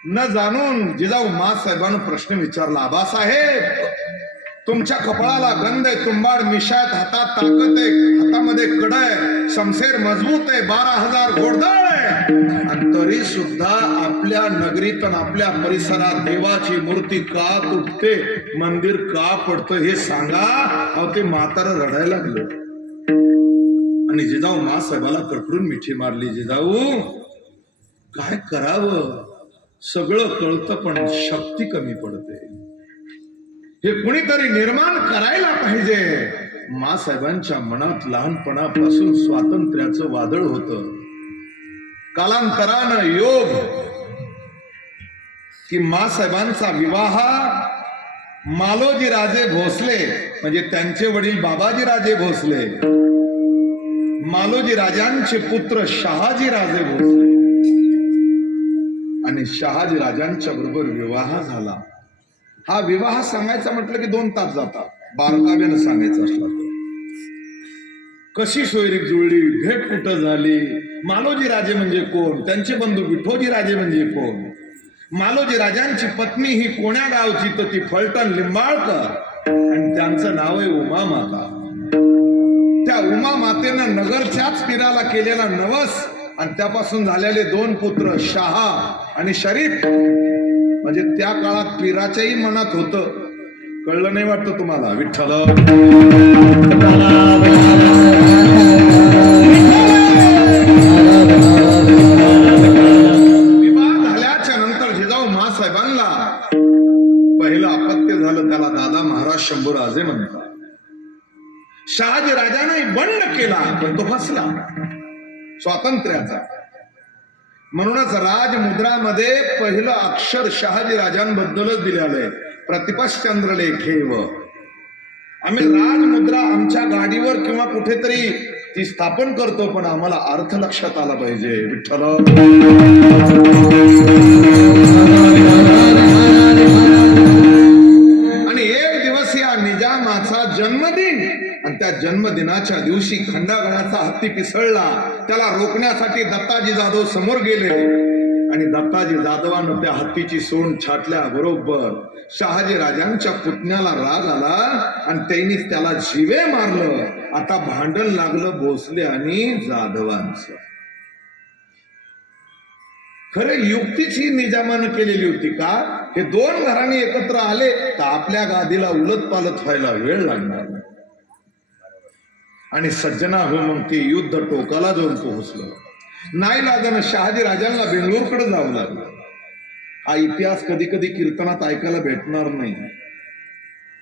न जाणून जिजाऊ माँसाहेबांना प्रश्न विचारला, आबासाहेब तुमच्या कपाळाला गंध आहे, तुंबाड मिशात, हातात ताकद आहे, हातामध्ये कड आहे, शमशेर मजबूत आहे, 12,000 घोडदळ आहे, आणि तरी सुद्धा आपल्या नगरीत आणि आपल्या परिसरात देवाची मूर्ती का तुटते, मंदिर का पडतं हे सांगा. अहो ते म्हातारं रडायला लागलं आणि जिजाऊ माँसाहेबाला कडकडून मिठी मारली. जिजाऊ काय करावं, सगळं कळतं पण शक्ती कमी पडते, हे कुणीतरी निर्माण करायला पाहिजे. माँसाहेबांच्या मनात लहानपणापासून स्वातंत्र्याचं वादळ होतं. कालांतरानं योग की माँसाहेबांचा विवाह मालोजी राजे भोसले म्हणजे त्यांचे वडील बाबाजी राजे भोसले, मालोजी राजांचे पुत्र शहाजी राजे भोसले आणि शहाजी राजांच्या बरोबर विवाह झाला. हा विवाह सांगायचा म्हटलं की 2 तास जातात, बारकाव्यानं सांगायचं असला तर. कशी सोयरीक जुळली, भेट कुठं झाली, मालोजी राजे म्हणजे कोण, त्यांचे बंधू विठोजी राजे म्हणजे कोण, मालोजी राजांची पत्नी ही कोण्या गावची, तर ती फलटण लिंबाळकर आणि त्यांचं नाव आहे उमा माता. त्या उमा मातेनं नगरच्याच पीराला केलेला नवस आणि त्यापासून झालेले 2 पुत्र शहा आणि शरीफ, म्हणजे त्या काळात पीराच्याही मनात होतं. कळलं नाही वाटतं तुम्हाला, विठ्ठल विवाह झाल्याच्या नंतर जिजाऊ माँसाहेबांना पहिलं अपत्य झालं, त्याला दादा महाराज शंभूराजे म्हणतात. शहाजी राजाने बंड केला पण तो फसला स्वातंत्र्याचा. म्हणूनच राजमुद्रामध्ये पहिलं अक्षर शहाजी राजांबद्दलच दिलेलं आहे, प्रतिपश्चंद्र लेखेव. आम्ही राजमुद्रा आमच्या गाडीवर किंवा कुठेतरी ती स्थापन करतो, पण आम्हाला अर्थ लक्षात आला पाहिजे. विठ्ठल आणि एक दिवस या निजामाचा जन्मदिन आणि त्या जन्मदिनाच्या दिवशी खंडागळाचा हत्ती पिसळला. त्याला रोखण्यासाठी दत्ताजी जाधव समोर गेले आणि दत्ताजी जाधवानं त्या हत्तीची सोंड छाटल्या बरोबर शहाजी राजांच्या पुतण्याला राग आला आणि त्यांनी त्याला जीवे मारलं. आता भांडण लागलं भोसले आणि जाधवांचं. खरे युक्तीच ही निजामानं केलेली होती का, हे 2 घराणे एकत्र आले तर आपल्या गादीला उलट पालट व्हायला वेळ लागणार आणि सज्जना हो मग ते युद्ध टोकाला जाऊन पोहोचलं. नाही लागणं शहाजी राजांना बेंगलोरकडे जावं लागलं. हा इतिहास कधी कधी कीर्तनात ऐकायला भेटणार नाही,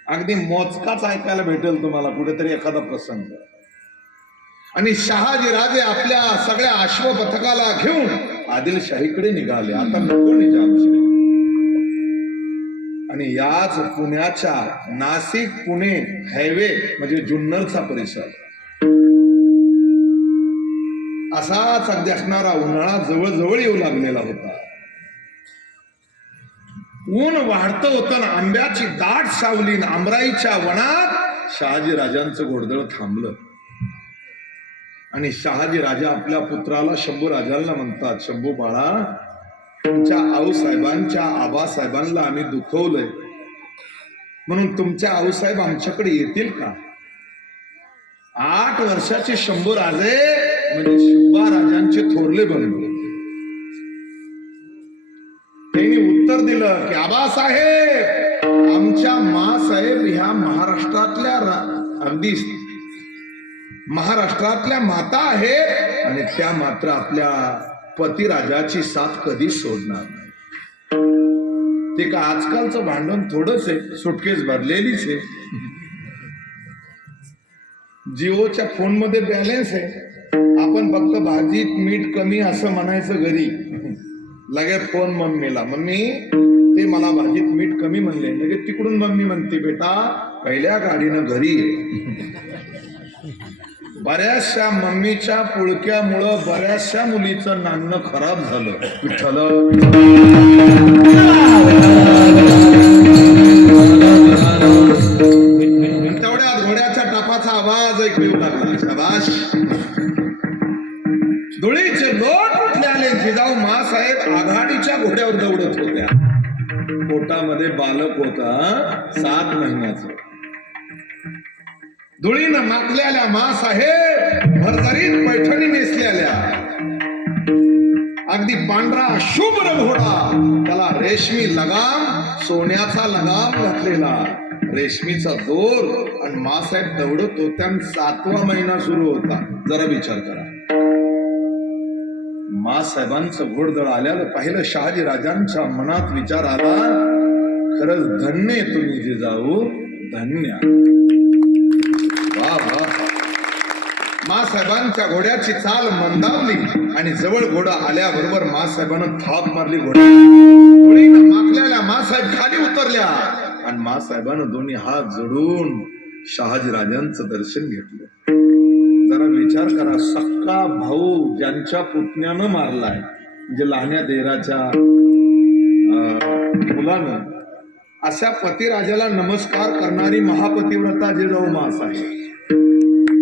अगदी मोजकाच ऐकायला भेटेल तुम्हाला कुठेतरी एखादा प्रसंग. आणि शहाजी राजे आपल्या सगळ्या अश्वपथकाला घेऊन आदिलशाहीकडे निघाले. आता नको निजामशाही. आणि याच पुण्याच्या नाशिक पुणे हायवे म्हणजे जुन्नरचा परिसर, असाच अगदी असणारा उन्हाळा जवळजवळ येऊ लागलेला होता. ऊन वाढतं होतं ना, आंब्याची दाट सावली, आंबराईच्या वनात शहाजी राजांचं घोडदळ थांबलं. आणि शहाजी राजा आपल्या पुत्राला शंभू राजांना म्हणतात, शंभू बाळा, तुमच्या आऊसाहेबांच्या आबासाहेबांना आम्ही दुखवलंय, म्हणून तुमच्या आऊसाहेब आमच्याकडे येतील का? 8 वर्षाचे शंभू राजे म्हणजे शिवबा राजांचे थोरले बंधू. त्यांनी उत्तर दिलं की आबासाहेब, आमच्या माँसाहेब ह्या महाराष्ट्रातल्या अगदी महाराष्ट्रातल्या माता आहेत आणि त्या मात्र आपल्या पतिराजाची साथ कधी सोडणार नाही. ते का आजकालचं भांडण थोडंच आहे, सुटकेस भरलेलीच आहे. जिओच्या फोन मध्ये बॅलन्स आहे, आपण फक्त भाजीत मीठ कमी असं म्हणायचं घरी, लगेच फोन मम्मीला, मम्मी ते मला भाजीत मीठ कमी म्हणले, लगेच तिकडून मम्मी म्हणते, बेटा पहिल्या गाडीनं घरी आहे. बऱ्याचशा मम्मीच्या पुळक्यामुळं बऱ्याचशा मुलीचं नाणं खराब झालं. विठ्ठल तेवढ्यात घोड्याच्या टापाचा आवाज ऐकू येऊ लागला. शाबाश. धुळीचे लोट उठले आले. जिजाऊ मासाहेब आघाडीच्या घोड्यावर दौडत होत्या. पोटामध्ये बालक होता 7 महिन्याचं. धुळीनं माखलेल्या मासाहेब भरभरीत पैठणी नेसलेल्या, अगदी पांढरा शुभ्र घोडा, त्याला रेशमी लगाम, सोन्याचा लगाम घातलेला, रेशमीचा दोर, आणि मासाहेब दौडत होत्या. 7वा महिना सुरू होता. जरा विचार करा. मासाहेबांचं घोडदळ आल्याला पाहिलं. शहाजी राजांच्या मनात विचार आला, खरंच धन्य तुम्ही जिजाऊ, धन्य. वा वा. मासाहेबांच्या घोड्याची चाल मंदावली आणि जवळ घोडा आल्याबरोबर मासाहेबांना थाप मारली. घोड्यानं माखलेल्या मासाहेब खाली उतरल्या आणि मासाहेबांना दोन्ही हात जोडून शहाजी राजांचं दर्शन घेतलं. जरा विचार करा, सक्का भाऊ ज्यांच्या पुतण्यानं मारलाय, म्हणजे लहान्या देराच्या मुलानं, अशा पतिराजाला नमस्कार करणारी महापतिव्रता जिजाऊ मासाहेब.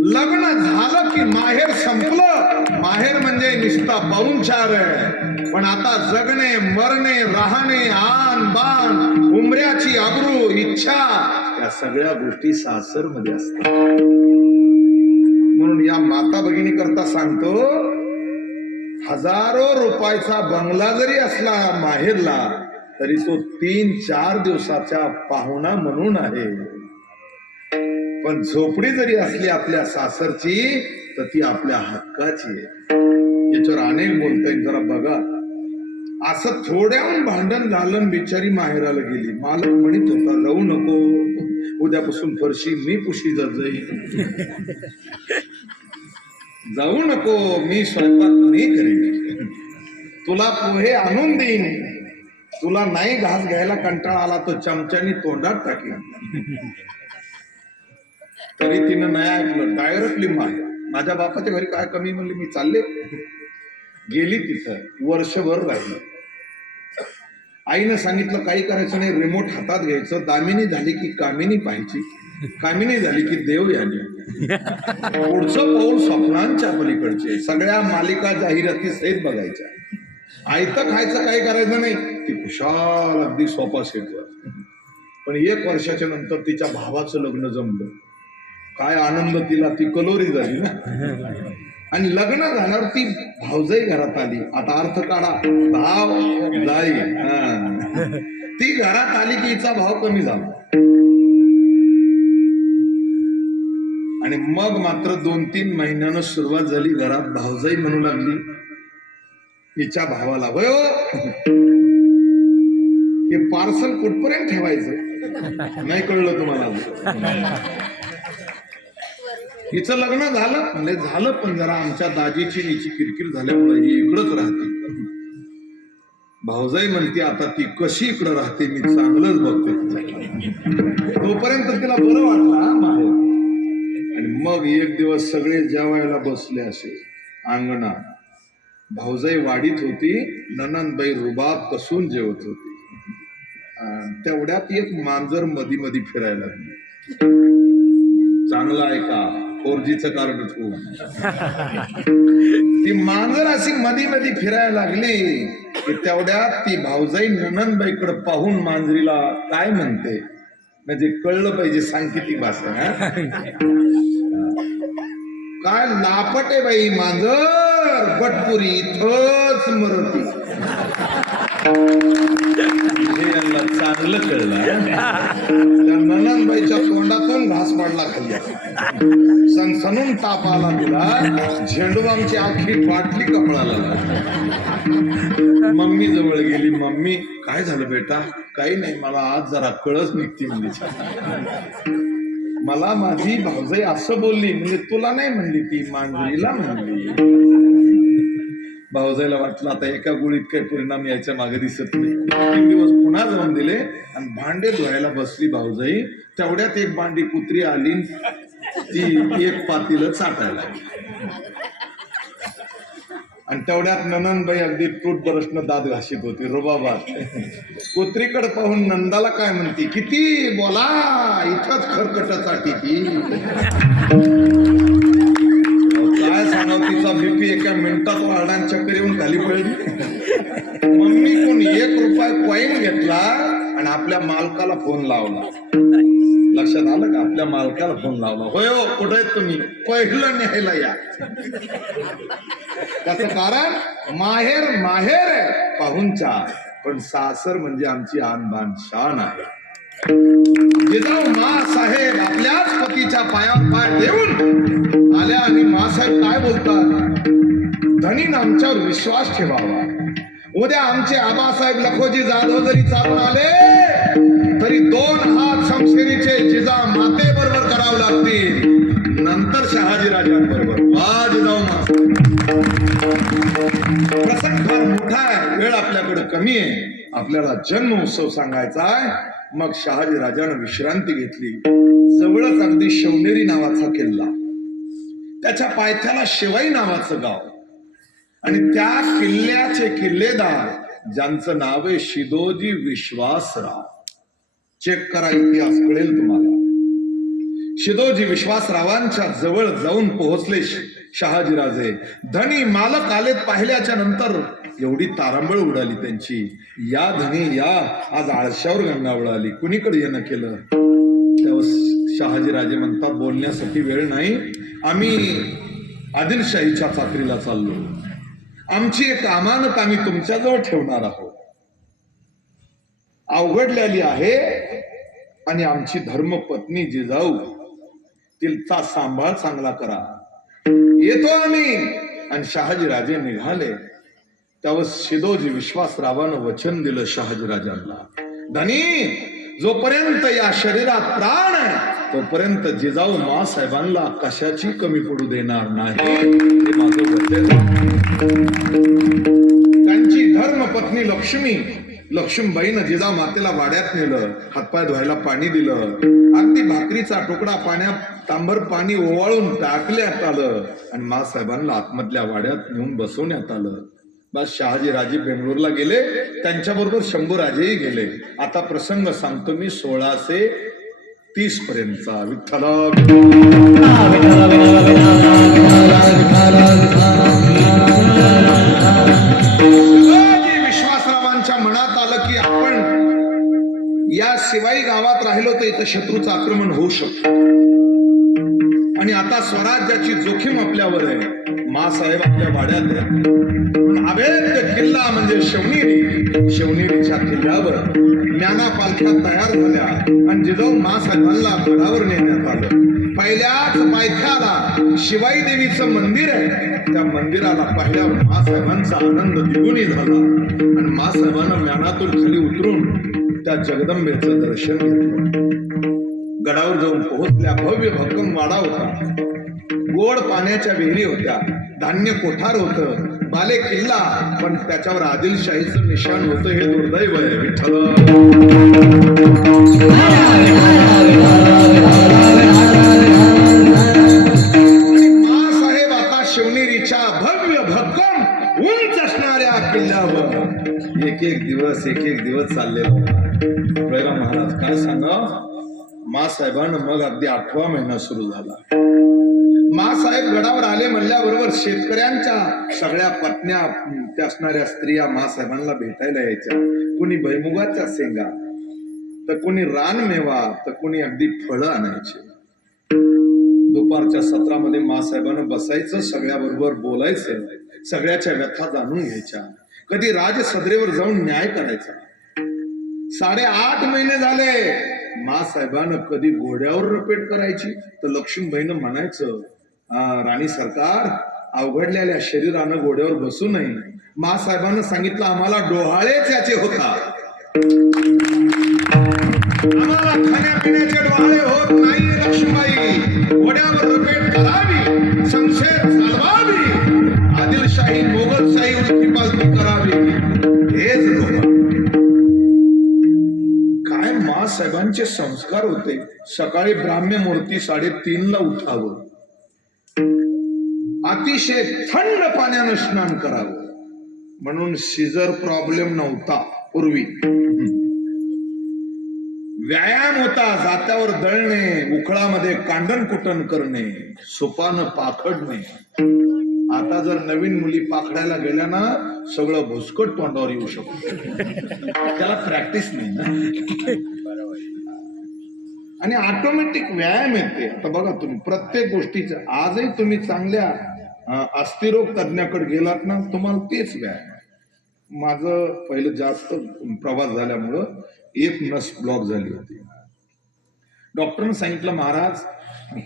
लग्न झालं की माहेर संपलं. माहेर म्हणजे निस्ता पाहुणचार आहे, पण आता जगणे, मरणे, राहणे, आन बान, उमऱ्याची अब्रू, इच्छा, या सगळ्या गोष्टी सासर मध्ये असतात. म्हणून या माता भगिनी करता सांगतो, हजारो रुपयाचा बंगला जरी असला माहेरला, तरी तो 3-4 दिवसाच्या पाहुणा म्हणून आहे. पण झोपडी जरी असली आपल्या सासरची, तर ती आपल्या हक्काची आहे. याच्यावर अनेक बोलता येईल. जरा बघा, असं थोड्याहून भांडण झालं, बिचारी माहेराला गेली. मालक म्हणत होता, जाऊ नको, उद्यापासून फरशी मी पुशी जाईल. जाऊ नको, मी स्वयंपाक नाही करेन, तुला पोहे आणून देईन, तुला नाही घास घ्यायला कंटाळा आला तर चमच्यानी तोंडात टाकला. तरी तिनं नाही ऐकलं. डायरेक्टली माझ्या बापाच्या घरी काय कमी म्हणली, मी चालले. गेली तिथं, वर्षभर राहिलं. आईनं सांगितलं काही करायचं नाही, रिमोट हातात घ्यायचं, दामिनी झाली की कामिनी पाहायची, कामिनी झाली की देव यानी. पुढचं पाऊल स्वप्नांच्या पलीकडचे. सगळ्या मालिका जाहिराती सहित बघायच्या. आयतं खायचं काही करायचं नाही, ती खुशाल अगदी सोफा सेटवर. पण 1 वर्षाच्या नंतर तिच्या भावाचं लग्न जमलं. काय आनंद तिला, ती कलोरी झाली ना. आणि लग्न झाल्यावर ती भावजाई घरात आली. आता अर्थ काढा, भाव जाई. ती घरात आली की हिचा भाव कमी झाला. आणि मग मात्र 2-3 महिन्यानं सुरुवात झाली. घरात भावजाई म्हणू लागली हिच्या भावाला, वयो हे पार्सल कुठपर्यंत ठेवायचं, नाही कळलं तुम्हाला. हिचं लग्न झालं म्हणजे झालं, पण जरा आमच्या दाजीची हिची किरकिर झाल्यामुळे ही इकडंच राहते. भाऊजाई म्हणते, आता ती कशी इकडं राहते मी चांगलंच बघते. तोपर्यंत तिला बरं वाटलं माहेर. आणि मग एक दिवस सगळे जेवायला बसले असे अंगणात. भाऊजाई वाढीत होती, ननंदबाई रुबाब कसून जेवत होती. तेवढ्यात एक मांजर मधी मधी फिरायला लागली. चांगलं ऐका, 4Gचं कार्ड ठेवून. ती मांजर अशी मधी मधी फिरायला लागली की तेवढ्यात ती भाऊजाई ननंदबाईकडे पाहून मांजरीला काय म्हणते, म्हणजे कळलं पाहिजे सांकेतिक भाषा. काय लापटे बाई मांजर, बटपुरी इथंच मरती. हे यांना चांगलं कळलं. त्या ननंदबाईच्या तोंडातून घास पडला खाली. सनसनून ताप आला तिला. झेंडू आमची आखी बाटली कपडाला लागली. मम्मी जवळ गेली. मम्मी काय झालं बेटा? काही नाही, मला आज जरा कळच निघते म्हणजे. मला माझी भाऊजाई असं बोलली, म्हणजे तुला नाही म्हणली, ती मांजरीला म्हणली. भाऊजाईला वाटलं आता एका गोळीत काही परिणाम यायच्या मागे दिसत नाही. 3 दिवस पुन्हा जाऊन दिले आणि भांडे धुवायला बसली भाऊजाई. तेवढ्यात एक बांडी कुत्री आली, ती एक पातीला चाटायला लागली. आणि तेवढ्यात ननंदबाई अगदी टूथब्रशनं दात घाशीत होती रुबाबात. कुत्रीकडे पाहून नंदाला काय म्हणती, किती बोला इथंच खरकटासाठी ती. काय सांगाव, तिचा बीपी एका मिनिटात वाढला आणि चक्कर येऊन खाली पडली. मम्मी कोण ₹1 कॉईन घेतला आणि आपल्या मालकाला फोन लावला. लक्षात आलं का? आपल्या मालकाला फोन लावला. होय हो, कुठे आहेत तुम्ही? पहिलं न्यायला या. त्याचं कारण माहेर आहे पाहुणचा, पण सासर म्हणजे आमची आणबान शान आहे. जिजाऊ मासाहेब आपल्याच पतीच्या पायावर पाय देऊन आल्या आणि मासाहेब काय बोलतात, धनीन आमच्यावर विश्वास ठेवावा. उद्या आमचे आबासाहेब लखोजी जाधव जरी चालून आले तरी 2 हात शमशेरीचे जिजा माते बरोबर करावे लागतील, नंतर शहाजीराजांबरोबर. वा जिजाऊ मा. प्रसंग फार मोठा आहे, वेळ आपल्याकडे कमी आहे. आपल्याला जन्म उत्सव सांगायचा आहे. मग शहाजीराजानं विश्रांती घेतली. जवळच अगदी शिवनेरी नावाचा किल्ला, त्याच्या पायथ्याला शिवाई नावाचं गाव, आणि त्या किल्ल्याचे किल्लेदार ज्यांचं नाव आहे शिदोजी विश्वासराव. चेक करा, इतिहास कळेल तुम्हाला. शिदोजी विश्वासरावांच्या जवळ जाऊन पोहोचले शहाजीराजे. धनी मालक आलेत पाहिल्याच्या नंतर एवढी तारांबळ उडाली त्यांची. या धनी या, आज आळशावर गंगा उडाली, कुणीकडे येणं केलं? तेव्हा शहाजीराजे म्हणतात, बोलण्यासाठी वेळ नाही, आम्ही आदिलशाहीच्या चाकरीला चाललो. आमची एक अमानत आम्ही तुमच्याजवळ ठेवणार आहोत, अवघडलेली आहे, आणि आमची धर्मपत्नी जिजाऊ, तिचा सांभाळ चांगला करा. येतो आम्ही. आणि शहाजीराजे निघाले. तेव्हा शिदोजी विश्वासरावानं वचन दिलं शहाजीराजांना, धनी जोपर्यंत या शरीरात प्राण आहे तोपर्यंत जिजाऊ मासाहेबांना कशाची कमी पडू देणार नाही, हे माझं वचन. त्यांची धर्मपत्नी लक्ष्मीबाईनं जिजाऊ मातेला वाड्यात नेलं, हातपाय धुवायला पाणी दिलं, अगदी भाकरीचा तुकडा पाण्यात तांबर पाणी ओवाळून टाकण्यात आलं, आणि मासाहेबांना आतमधल्या वाड्यात नेऊन बसवण्यात आलं. बस शहाजीराजे बेंगलोरला गेले, त्यांच्याबरोबर शंभूराजेही गेले. आता प्रसंग सांगतो मी 1630 पर्यंतचा. विठ्ठला विश्वासरावांच्या मनात आलं की आपण या शिवाई गावात राहिलो तर इथं शत्रूचं आक्रमण होऊ शकतं, आणि आता स्वराज्याची जोखीम आपल्यावर आहे. मासाहेब आपल्या वाड्यात आहे. अभेद्य किल्ला म्हणजे शिवनेरीच्या किल्ल्यावर ज्ञाना पालख्या तयार झाल्या आणि जिजाऊ मासाहेबांना गडावर नेण्यात आलं. पहिल्याच पायथ्याला शिवाई देवीचं मंदिर आहे. त्या मंदिराला पाहिल्यावर मासाहेबांचा आनंद द्विगुणी झाला, आणि मासाहेबांना ज्ञानातून खाली उतरून त्या जगदंबेचं दर्शन घेतलं. गडावर जाऊन पोहोचल्या. भव्य भक्कम वाडा होता, गोड पाण्याच्या विहिरी होत्या, धान्य कोठार होतं, बाले किल्ला, पण त्याच्यावर आदिलशाहीचं निशाण होतं. हे दुर्दैव आहे. विठ्ठल मासाहेब आता शिवनेरीच्या भव्य भक्कम उंच असणाऱ्या किल्ल्यावर एक एक दिवस चाललेला होता. महाराज काय सांगा, मासाहेबांना मग अगदी 8वा महिना सुरू झाला. मासाहेब गडावर आले म्हणल्याबरोबर शेतकऱ्यांच्या सगळ्या पत्न्या त्या असणाऱ्या स्त्रिया मासाहेबांना भेटायला यायच्या. कोणी भैमुगाच्या शेंगा, तर कोणी रानमेवा, तर कोणी अगदी फळं आणायचे. दुपारच्या सत्रामध्ये मासाहेबांना बसायचं, सगळ्याबरोबर बोलायचं, सगळ्याच्या व्यथा जाणून घ्यायच्या. कधी राजसदरेवर जाऊन न्याय करायचा. 8.5 महिने झाले मासाहेबांना कधी घोड्यावर रपेट करायची, तर लक्ष्मीबाईनं म्हणायचं, राणी सरकार, अवघडलेल्या शरीरानं घोड्यावर बसू नये. मासाहेबांना सांगितलं, आम्हाला डोहाळेच याचे होता, आम्हाला खाण्यापिण्याचे डोहाळे होत नाही. लक्ष्मीबाई, घोड्यावर रपेट करावी, शमशेर चालवावी, आदिलशाही मोगलशाही उलटी पालटी करावी, हेच डोहा. काय साहेबांचे संस्कार होते. सकाळी ब्राह्म्य मुहूर्ती 3:30ला उठावं, अतिशय थंड पाण्यानं स्नान करावं. म्हणून सीझर प्रॉब्लेम नव्हता पूर्वी. व्यायाम होता, जात्यावर दळणे, उखळामध्ये कांडण कुटण करणे, सुपानं पाखडणे. आता जर नवीन मुली पाखडायला गेल्या ना, सगळं भुसकट तोंडावर येऊ शकतो. त्याला प्रॅक्टिस नाही ना. आणि ऑटोमॅटिक व्यायाम येते. आता बघा तुम्ही प्रत्येक गोष्टीचं, आजही तुम्ही चांगल्या अस्थिरोग तज्ञाकडे गेलात ना, तुम्हाला तेच व्यायाम आहे. माझं पहिलं जास्त प्रवास झाल्यामुळं एक नस ब्लॉक झाली होती. डॉक्टरने सांगितलं, महाराज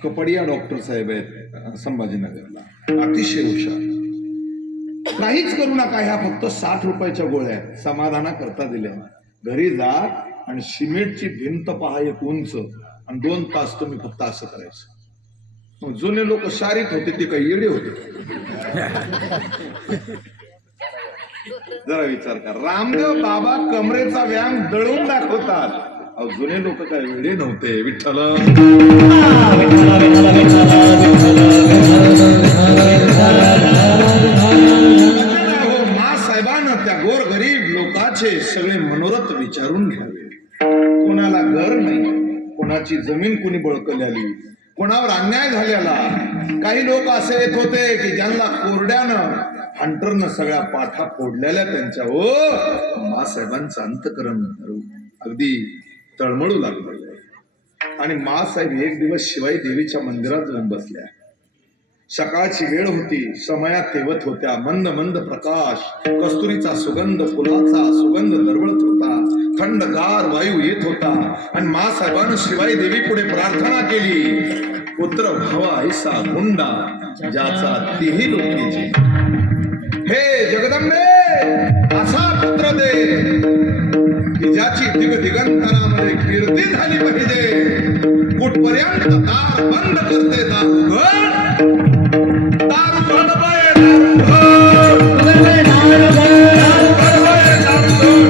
कपडिया डॉक्टर साहेब आहेत संभाजीनगरला, अतिशय हुशार, काहीच करू नका, ह्या फक्त 60 रुपयाच्या गोळ्या आहेत, समाधाना करता दिल्या. घरी जा आणि सिमेंटची भिंत पहा एक उंच, आणि 2 तास तुम्ही फक्त असं करायचं. जुने लोक शारीत होते, ते काही येडे होते. जरा विचार करा, रामदेव बाबा कमरेचा व्यायाम दळून दाखवतात. अहो, जुने लोक काय वेडे नव्हते. विठ्ठल मा साहेबांना त्या गोर गरीब लोकांचे सगळे मनोरथ विचारून घ्यावे. कोणाला घर नाही, कोणाची जमीन कुणी बळकवलेली, कोणावर अन्याय झालेला. काही लोक असे येत होते की ज्यांना कोरड्यानं हंटरनं सगळ्या पाठा फोडलेल्या त्यांच्या. हो, मासाहेबांचं अंतकरण अगदी तळमळू लागलं. आणि मासाहेब एक दिवस शिवाई देवीच्या मंदिरात जाऊन बसल्या. सकाळची वेळ होती, समयात तेवत होत्या. मंद मंद प्रकाश, कस्तुरीचा सुगंध, फुलाचा सुगंध दरवळत होता, थंडगार वायू येत होता. आणि मासाहेबांनी शिवाई देवी पुढे प्रार्थना केली, पुत्र भावा ऐसा गुंडा ज्याचा तेही लोकेची. हे जगदंबे, असा पुत्र दे की ज्याची दिगंतरामध्ये कीर्ती झाली पाहिजे. कुठपर्यंत दार बंद करते दार उघड, दार उघड बाय, दार उघड, दार उघड बाय, दार उघड.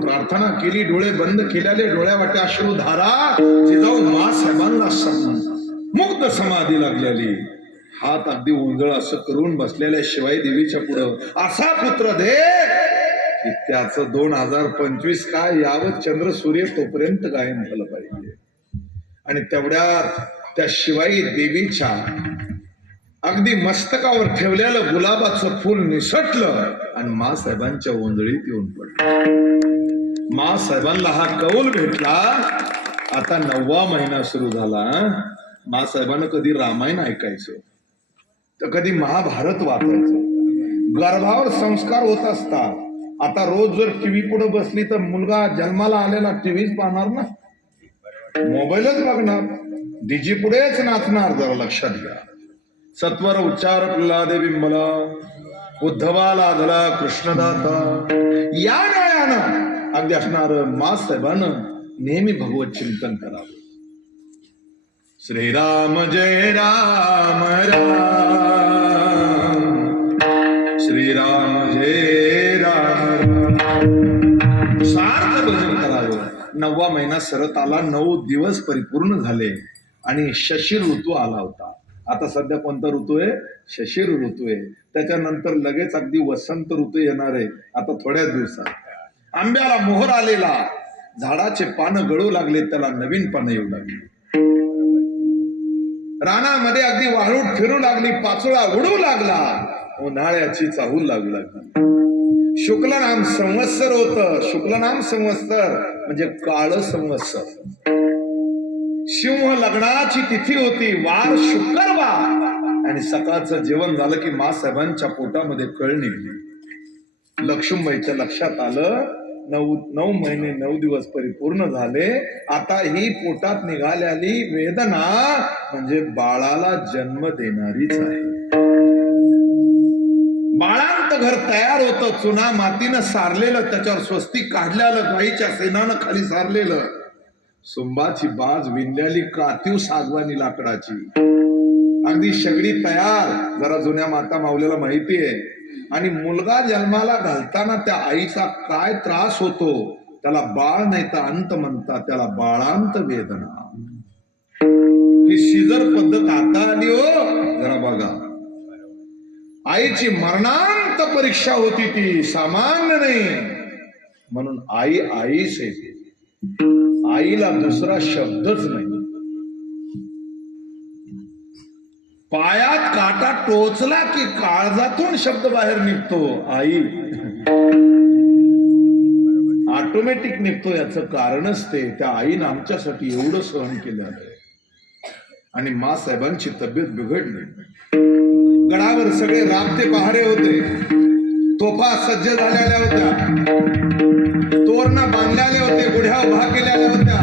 प्रार्थना केली, डोळे बंद केल्याले डोळ्यावाटे अश्रू धारा जिजाऊ मासाहेबांना मुग्ध समाधी लागलेली. हात अगदी उजळ असं करून बसलेल्या शिवाई देवीच्या पुढं, असा पुत्र दे की त्याचं 2025 काय यावत चंद्र सूर्य तोपर्यंत गायन झालं पाहिजे. आणि तेवढ्यात त्या शिवाई देवीच्या अगदी मस्तकावर ठेवलेलं गुलाबाचं फूल निसटलं आणि मासाहेबांच्या ओंजळीत येऊन पडलं. मासाहेबांना हा कौल भेटला. आता 9वा महिना सुरू झाला. मासाहेबांना कधी रामायण ऐकायचं, तर कधी महाभारत वाचायचं. गर्भावर संस्कार होत असतात. आता रोज जर टीव्ही पुढे बसली तर मुलगा जन्माला आलेला टीव्हीच पाहणार ना, मोबाईलच बघणार, डीजी पुढेच नाचणार. जरा लक्षात घ्या. सत्वर उच्चार प्रल्हादे बिंबला, उद्धवाला धला कृष्णदाता. या न्यायानं अगदी असणार मासाहेबानं नेहमी भगवत चिंतन करावं. श्रीराम जय राम राम, श्रीराम जय राम. सार्थ भजन करावं. 9वा महिना सरत आला, 9 दिवस परिपूर्ण झाले आणि शशिर ऋतू आला होता. आता सध्या कोणता ऋतू आहे? शशिर ऋतू आहे. त्याच्यानंतर लगेच अगदी वसंत ऋतू येणार आहे आता थोड्या दिवसात. आंब्याला मोहर आलेला, झाडाचे पानं गळू लागले, त्याला नवीन पानं येऊ लागली. रानामध्ये अगदी वाळूट फिरू लागली, पाचोळा उडू लागला, उन्हाळ्याची चाहूल लागू लागली. शुक्ल नाम संवत्सर होतं. शुक्ल नाम संवत्सर म्हणजे काळ संवत्सर. सिंह लग्नाची तिथी होती, वार शुक्रवार, आणि सकाळचं जेवण झालं की मासाहेबांच्या पोटामध्ये कळ निघली. लक्ष्मीबाईच्या लक्षात आलं 9 महिने 9 दिवस परिपूर्ण झाले. आता ही पोटात निघालेली वेदना म्हणजे बाळाला जन्म देणारीच आहे. बाळांत घर तयार होतं, चुना मातीनं सारलेलं, त्याच्यावर स्वस्तिक काढलेलं, गाईच्या सेनानं खाली सारलेलं, सुंबाची बाज विणलेली कातीव सागवानी लाकडाची, अगदी सगळी तयार. जरा जुन्या माता माऊलीला माहिती आहे. आणि मुलगा जन्माला घालताना त्या आईचा काय त्रास होतो, त्याला बाळ नाही तर अंत म्हणतात, त्याला बाळांत वेदना. ही सीझर पद्धत आता आली हो, जरा बघा. आईची मरणांत परीक्षा होती, ती सामान्य नाही. म्हणून आई आईच येते, आईला दुसरा शब्दच नाही. पायात काटा टोचला की काळजातून शब्द बाहेर निघतो, आई. ऑटोमॅटिक निघतो. याचं कारणच ते, त्या आईनं आमच्यासाठी एवढं सहन केलं आहे. आणि मासाहेबांची तब्येत बिघडली. गडावर सगळे राबते पहारे होते, तोफा सज्ज झालेल्या होत्या, तोरणं बांधलेले होते, गुढ्या उभा केलेल्या होत्या.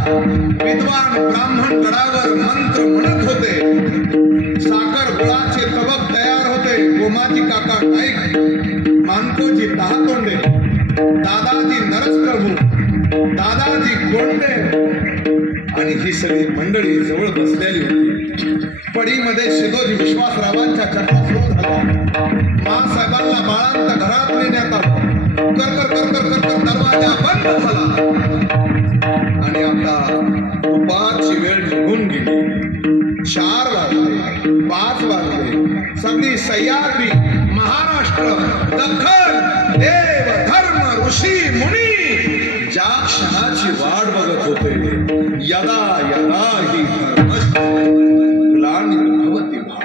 विद्वान ब्राह्मण गडावर मंत्र म्हणत होते. साखर गुळाचे तबक तयार होते. गोमाजी काका नाईक, मानकोजी दहातोंडे, दादाजी नरसप्रभू, दादाजी गोंडे आणि ही सगळी मंडळी जवळ बसलेली होती. पडीमध्ये शिदोजी विश्वासरावांच्या चर्चा सुरू झाला. मासाहेबांना बाळांत घरात नेण्यात आलं. कर दरवाजा बंद झाला आणि आता दुपारची वेळ निघून गेली. 4 वाजले, 5 वाजले. सगळी सह्याद्री, महाराष्ट्र, दख्खन, देव धर्म ऋषी मुनी ज्या क्षणाची वाट बघत होते, यदा यदा ही ग्लानी भाव.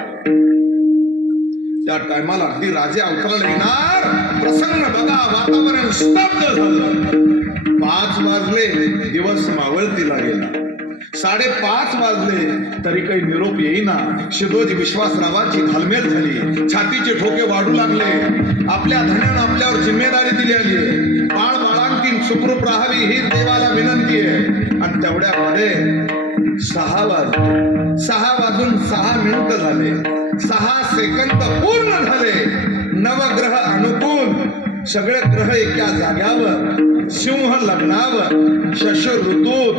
त्या टायमाला अगदी राजे अवतराला येणार, प्रसंग बघा, वातावरण स्तब्ध झालं. 5 वाजले, दिवस मावळतीला गेला. 5:30 वाजले तरी काही निरोप येईना. शिदोजी विश्वासरावांची घालमेल झाली, छातीचे ठोके वाढू लागले. आपल्या धन्यानं आपल्यावर जिम्मेदारी दिली आली. बाळ बाळांकीन सुखरूप राहावी ही देवाला विनंती आहे. आणि तेवढ्यामध्ये 6 वाजले. 6 वाजून 6 मिनिटं झाले. 6 सेकंद पूर्ण झाले. नवग्रह अनुकूल, सगळे ग्रह एका जाग्यावर. सिंह लग्नावर, शश ऋतूत,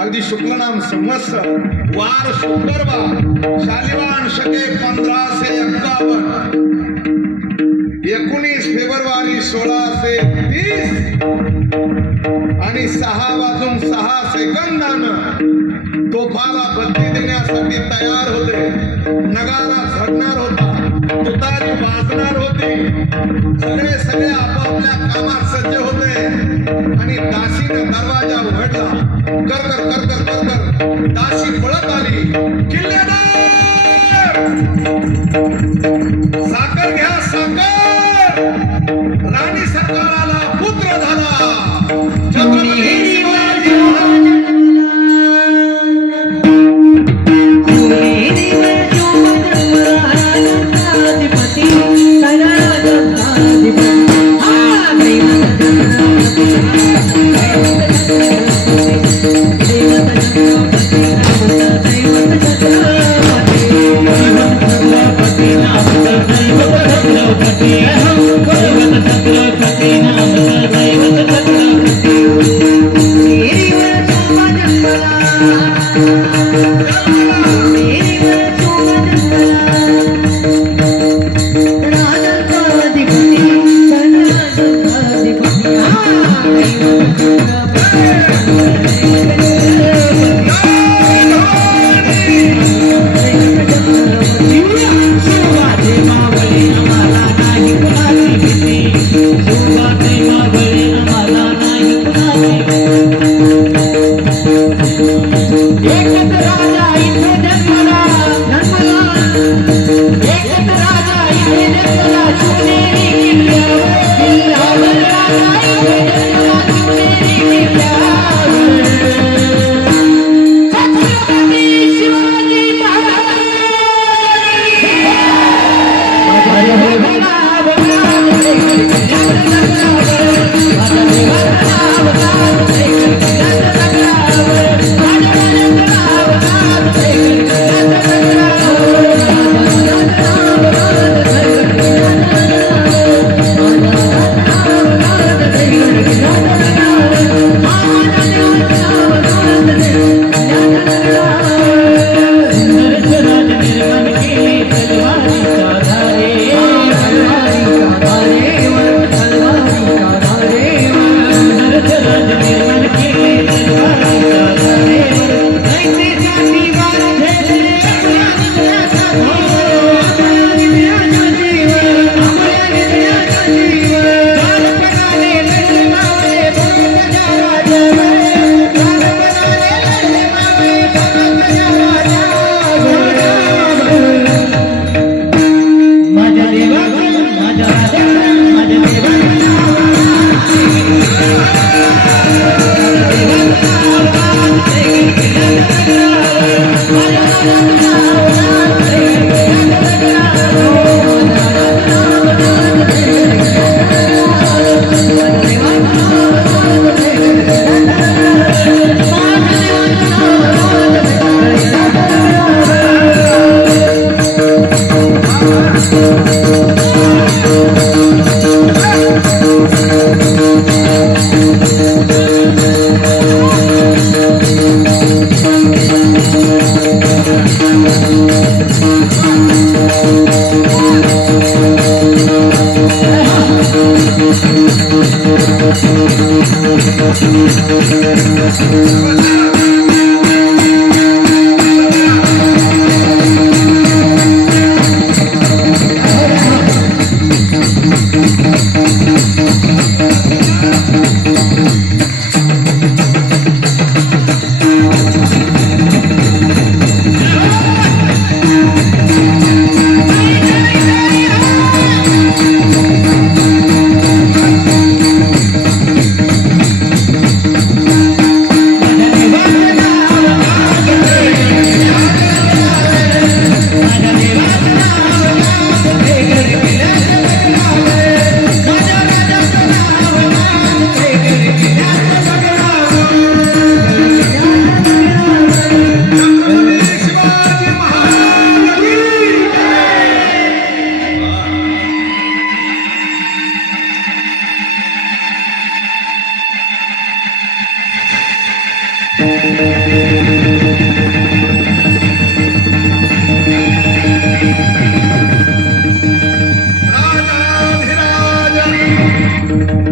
अगदी शुक्लनाम संवत्सर, वार शुक्रवार, शालिवान शके 1551, 19 फेब्रुवारी 1630 आणि 6 वाजून 6 सेकंदानं तोफाला बत्ती देण्यासाठी तयार होते. नगारा झडणार होता, तुतारी वाजणार होती. सगळे आपापल्या कामात सज्ज होते आणि दासीने दरवाजा उघडला. कर दासी पळत आली. किल्लेदार, साखर घ्या, साखर. राणी सरकाराला पुत्र झाला. छत्रपती शिवाजी राजा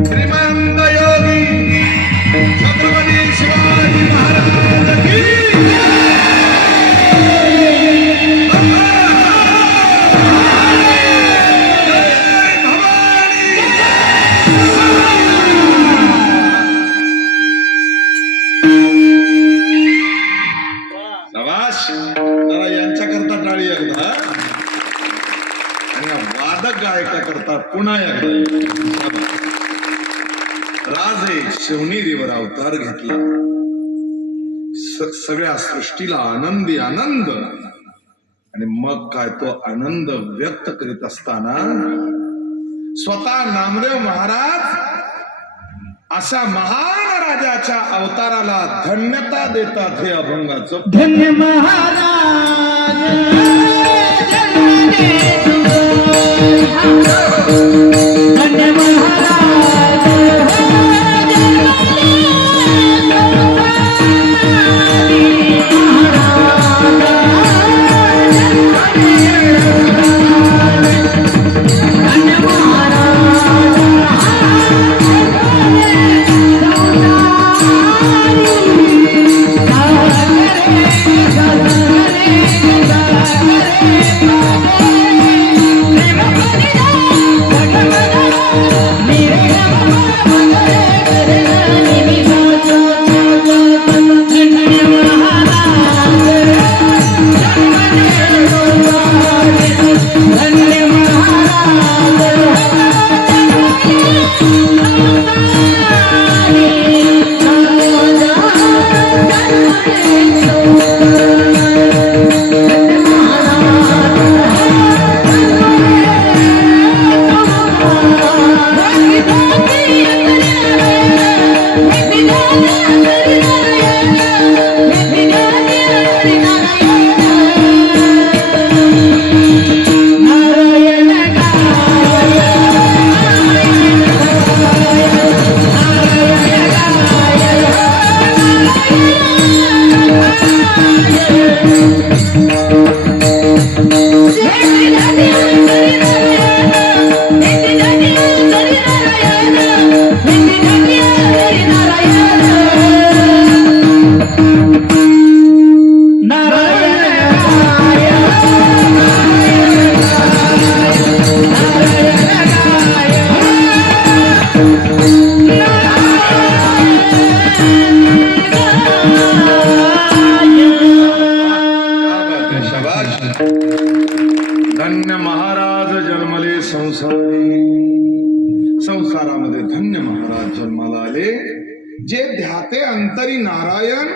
श्रीमंत योगी छत्रपती शिवाजी महाराज की शाबाश. जरा यांच्याकरता टाळी एकदा आणि या वादक गायकाकरता पुन्हा एकदा. राजे शिवनेरीवर अवतार घेतला. सगळ्या सृष्टीला आनंदी आनंद. आणि मग काय तो आनंद व्यक्त करीत असताना स्वतः नामदेव महाराज अशा महान राजाच्या अवताराला धन्यता देतात. हे अभंगाचं धन्य महाराज धन्य महाराज संसारामध्ये धन्य महाराज जन्माला आले, जे ध्याते अंतरी नारायण,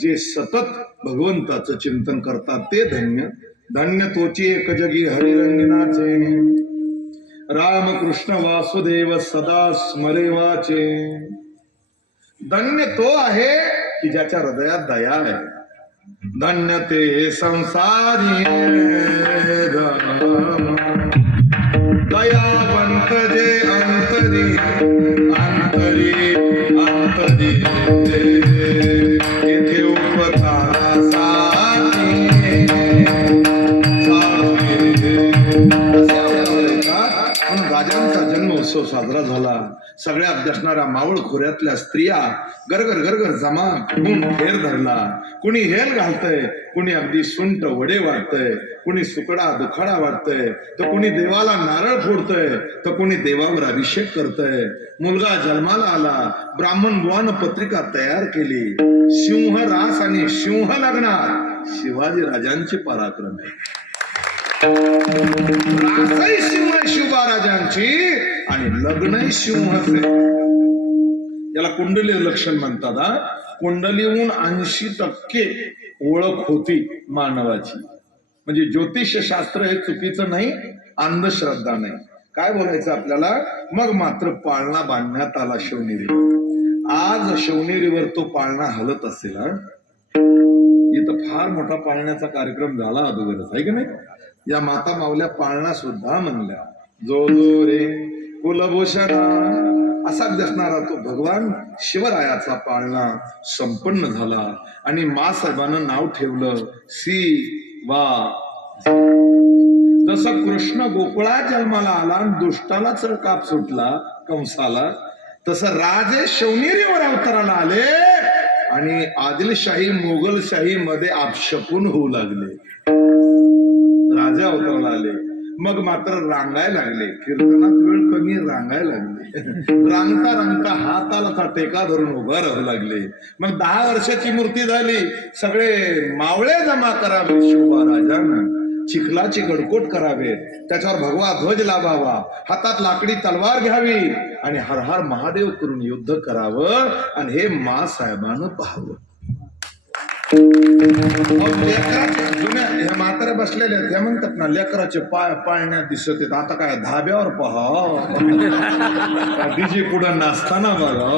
जे सतत भगवंताचं चिंतन करतात ते धन्य. धन्य तोची एक जगी हरिरंजनाचे, रामकृष्ण वासुदेव सदा स्मरे वाचे. धन्य तो आहे की ज्याच्या हृदयात दया आहे. धन्य ते संसारी दयावंत जे अंतरी अंतरी अंतरी येथे उपचारासाठी म्हणून राजांचा जन्म उत्सव साजरा झाला. सगळ्या दर्शनाऱ्या मावळ खोऱ्यातल्या स्त्रिया गरगर गरगर जमा होऊन फेर धरला. कुणी हेल घालतय, कुणी अगदी सुंट वडे वाटतय, कुणी सुकडा दुखाडा वाटतय, तर कुणी देवाला नारळ फोडतय, तर कुणी देवावर अभिषेक करतय. मुलगा जन्माला आला, ब्राह्मण बुवानं पत्रिका तयार केली. सिंह रास आणि सिंह लग्नात शिवाजी राजांचे पराक्रम आहे. रासही सिंह शिवबा राजांची आणि लग्नही सिंहाचे. याला कुंडली लक्षण म्हणतात. कुंडलीहून 80% ओळख होती मानवाची. म्हणजे ज्योतिष शास्त्र हे चुकीचं नाही, अंधश्रद्धा नाही. काय बोलायचं आपल्याला? मग मात्र पाळणा बांधण्यात आला शिवनेरीवर. आज शिवनेरीवर तो पाळणा हलत असेल. इथं फार मोठा पाळण्याचा कार्यक्रम झाला अगोदरच, आहे की नाही? या माता मावल्या पाळणा सुद्धा म्हणल्या. जो जो रे कुलभूषणा असा दिसणारा तो भगवान शिवरायाचा पाळणा संपन्न झाला. आणि मासाहेबानं नाव ठेवलं सी वा. जसं कृष्ण गोकुळात जन्माला आला आणि दुष्टाला काप सुटला कंसाला, तसं राजे शिवनेरीवर अवतराला आले आणि आदिलशाही मोगलशाही मध्ये आपशकून होऊ लागले. राजे अवतराला आले, मग मात्र रांगायला लागले. कीर्तनात वेळ कमी, रांगायला लागले. रांगता रांगता हाताला टेका धरून उभा राहू लागले. मग 10 वर्षाची मूर्ती झाली. सगळे मावळे जमा करावे शिवबा राजानं, चिखलाची गडकोट करावे, त्याच्यावर भगवा ध्वज लावावा, हातात लाकडी तलवार घ्यावी आणि हर हर महादेव करून युद्ध करावं. आणि हे मासाहेबानं पाहावं. जुन्या ह्या म्हाताऱ्या बसलेल्या त्या म्हणतात ना, लेकराचे पाय पाळण्यात दिसत येत. आता काय धाब्यावर पहा, डीजे पुढं नाचताना बघा.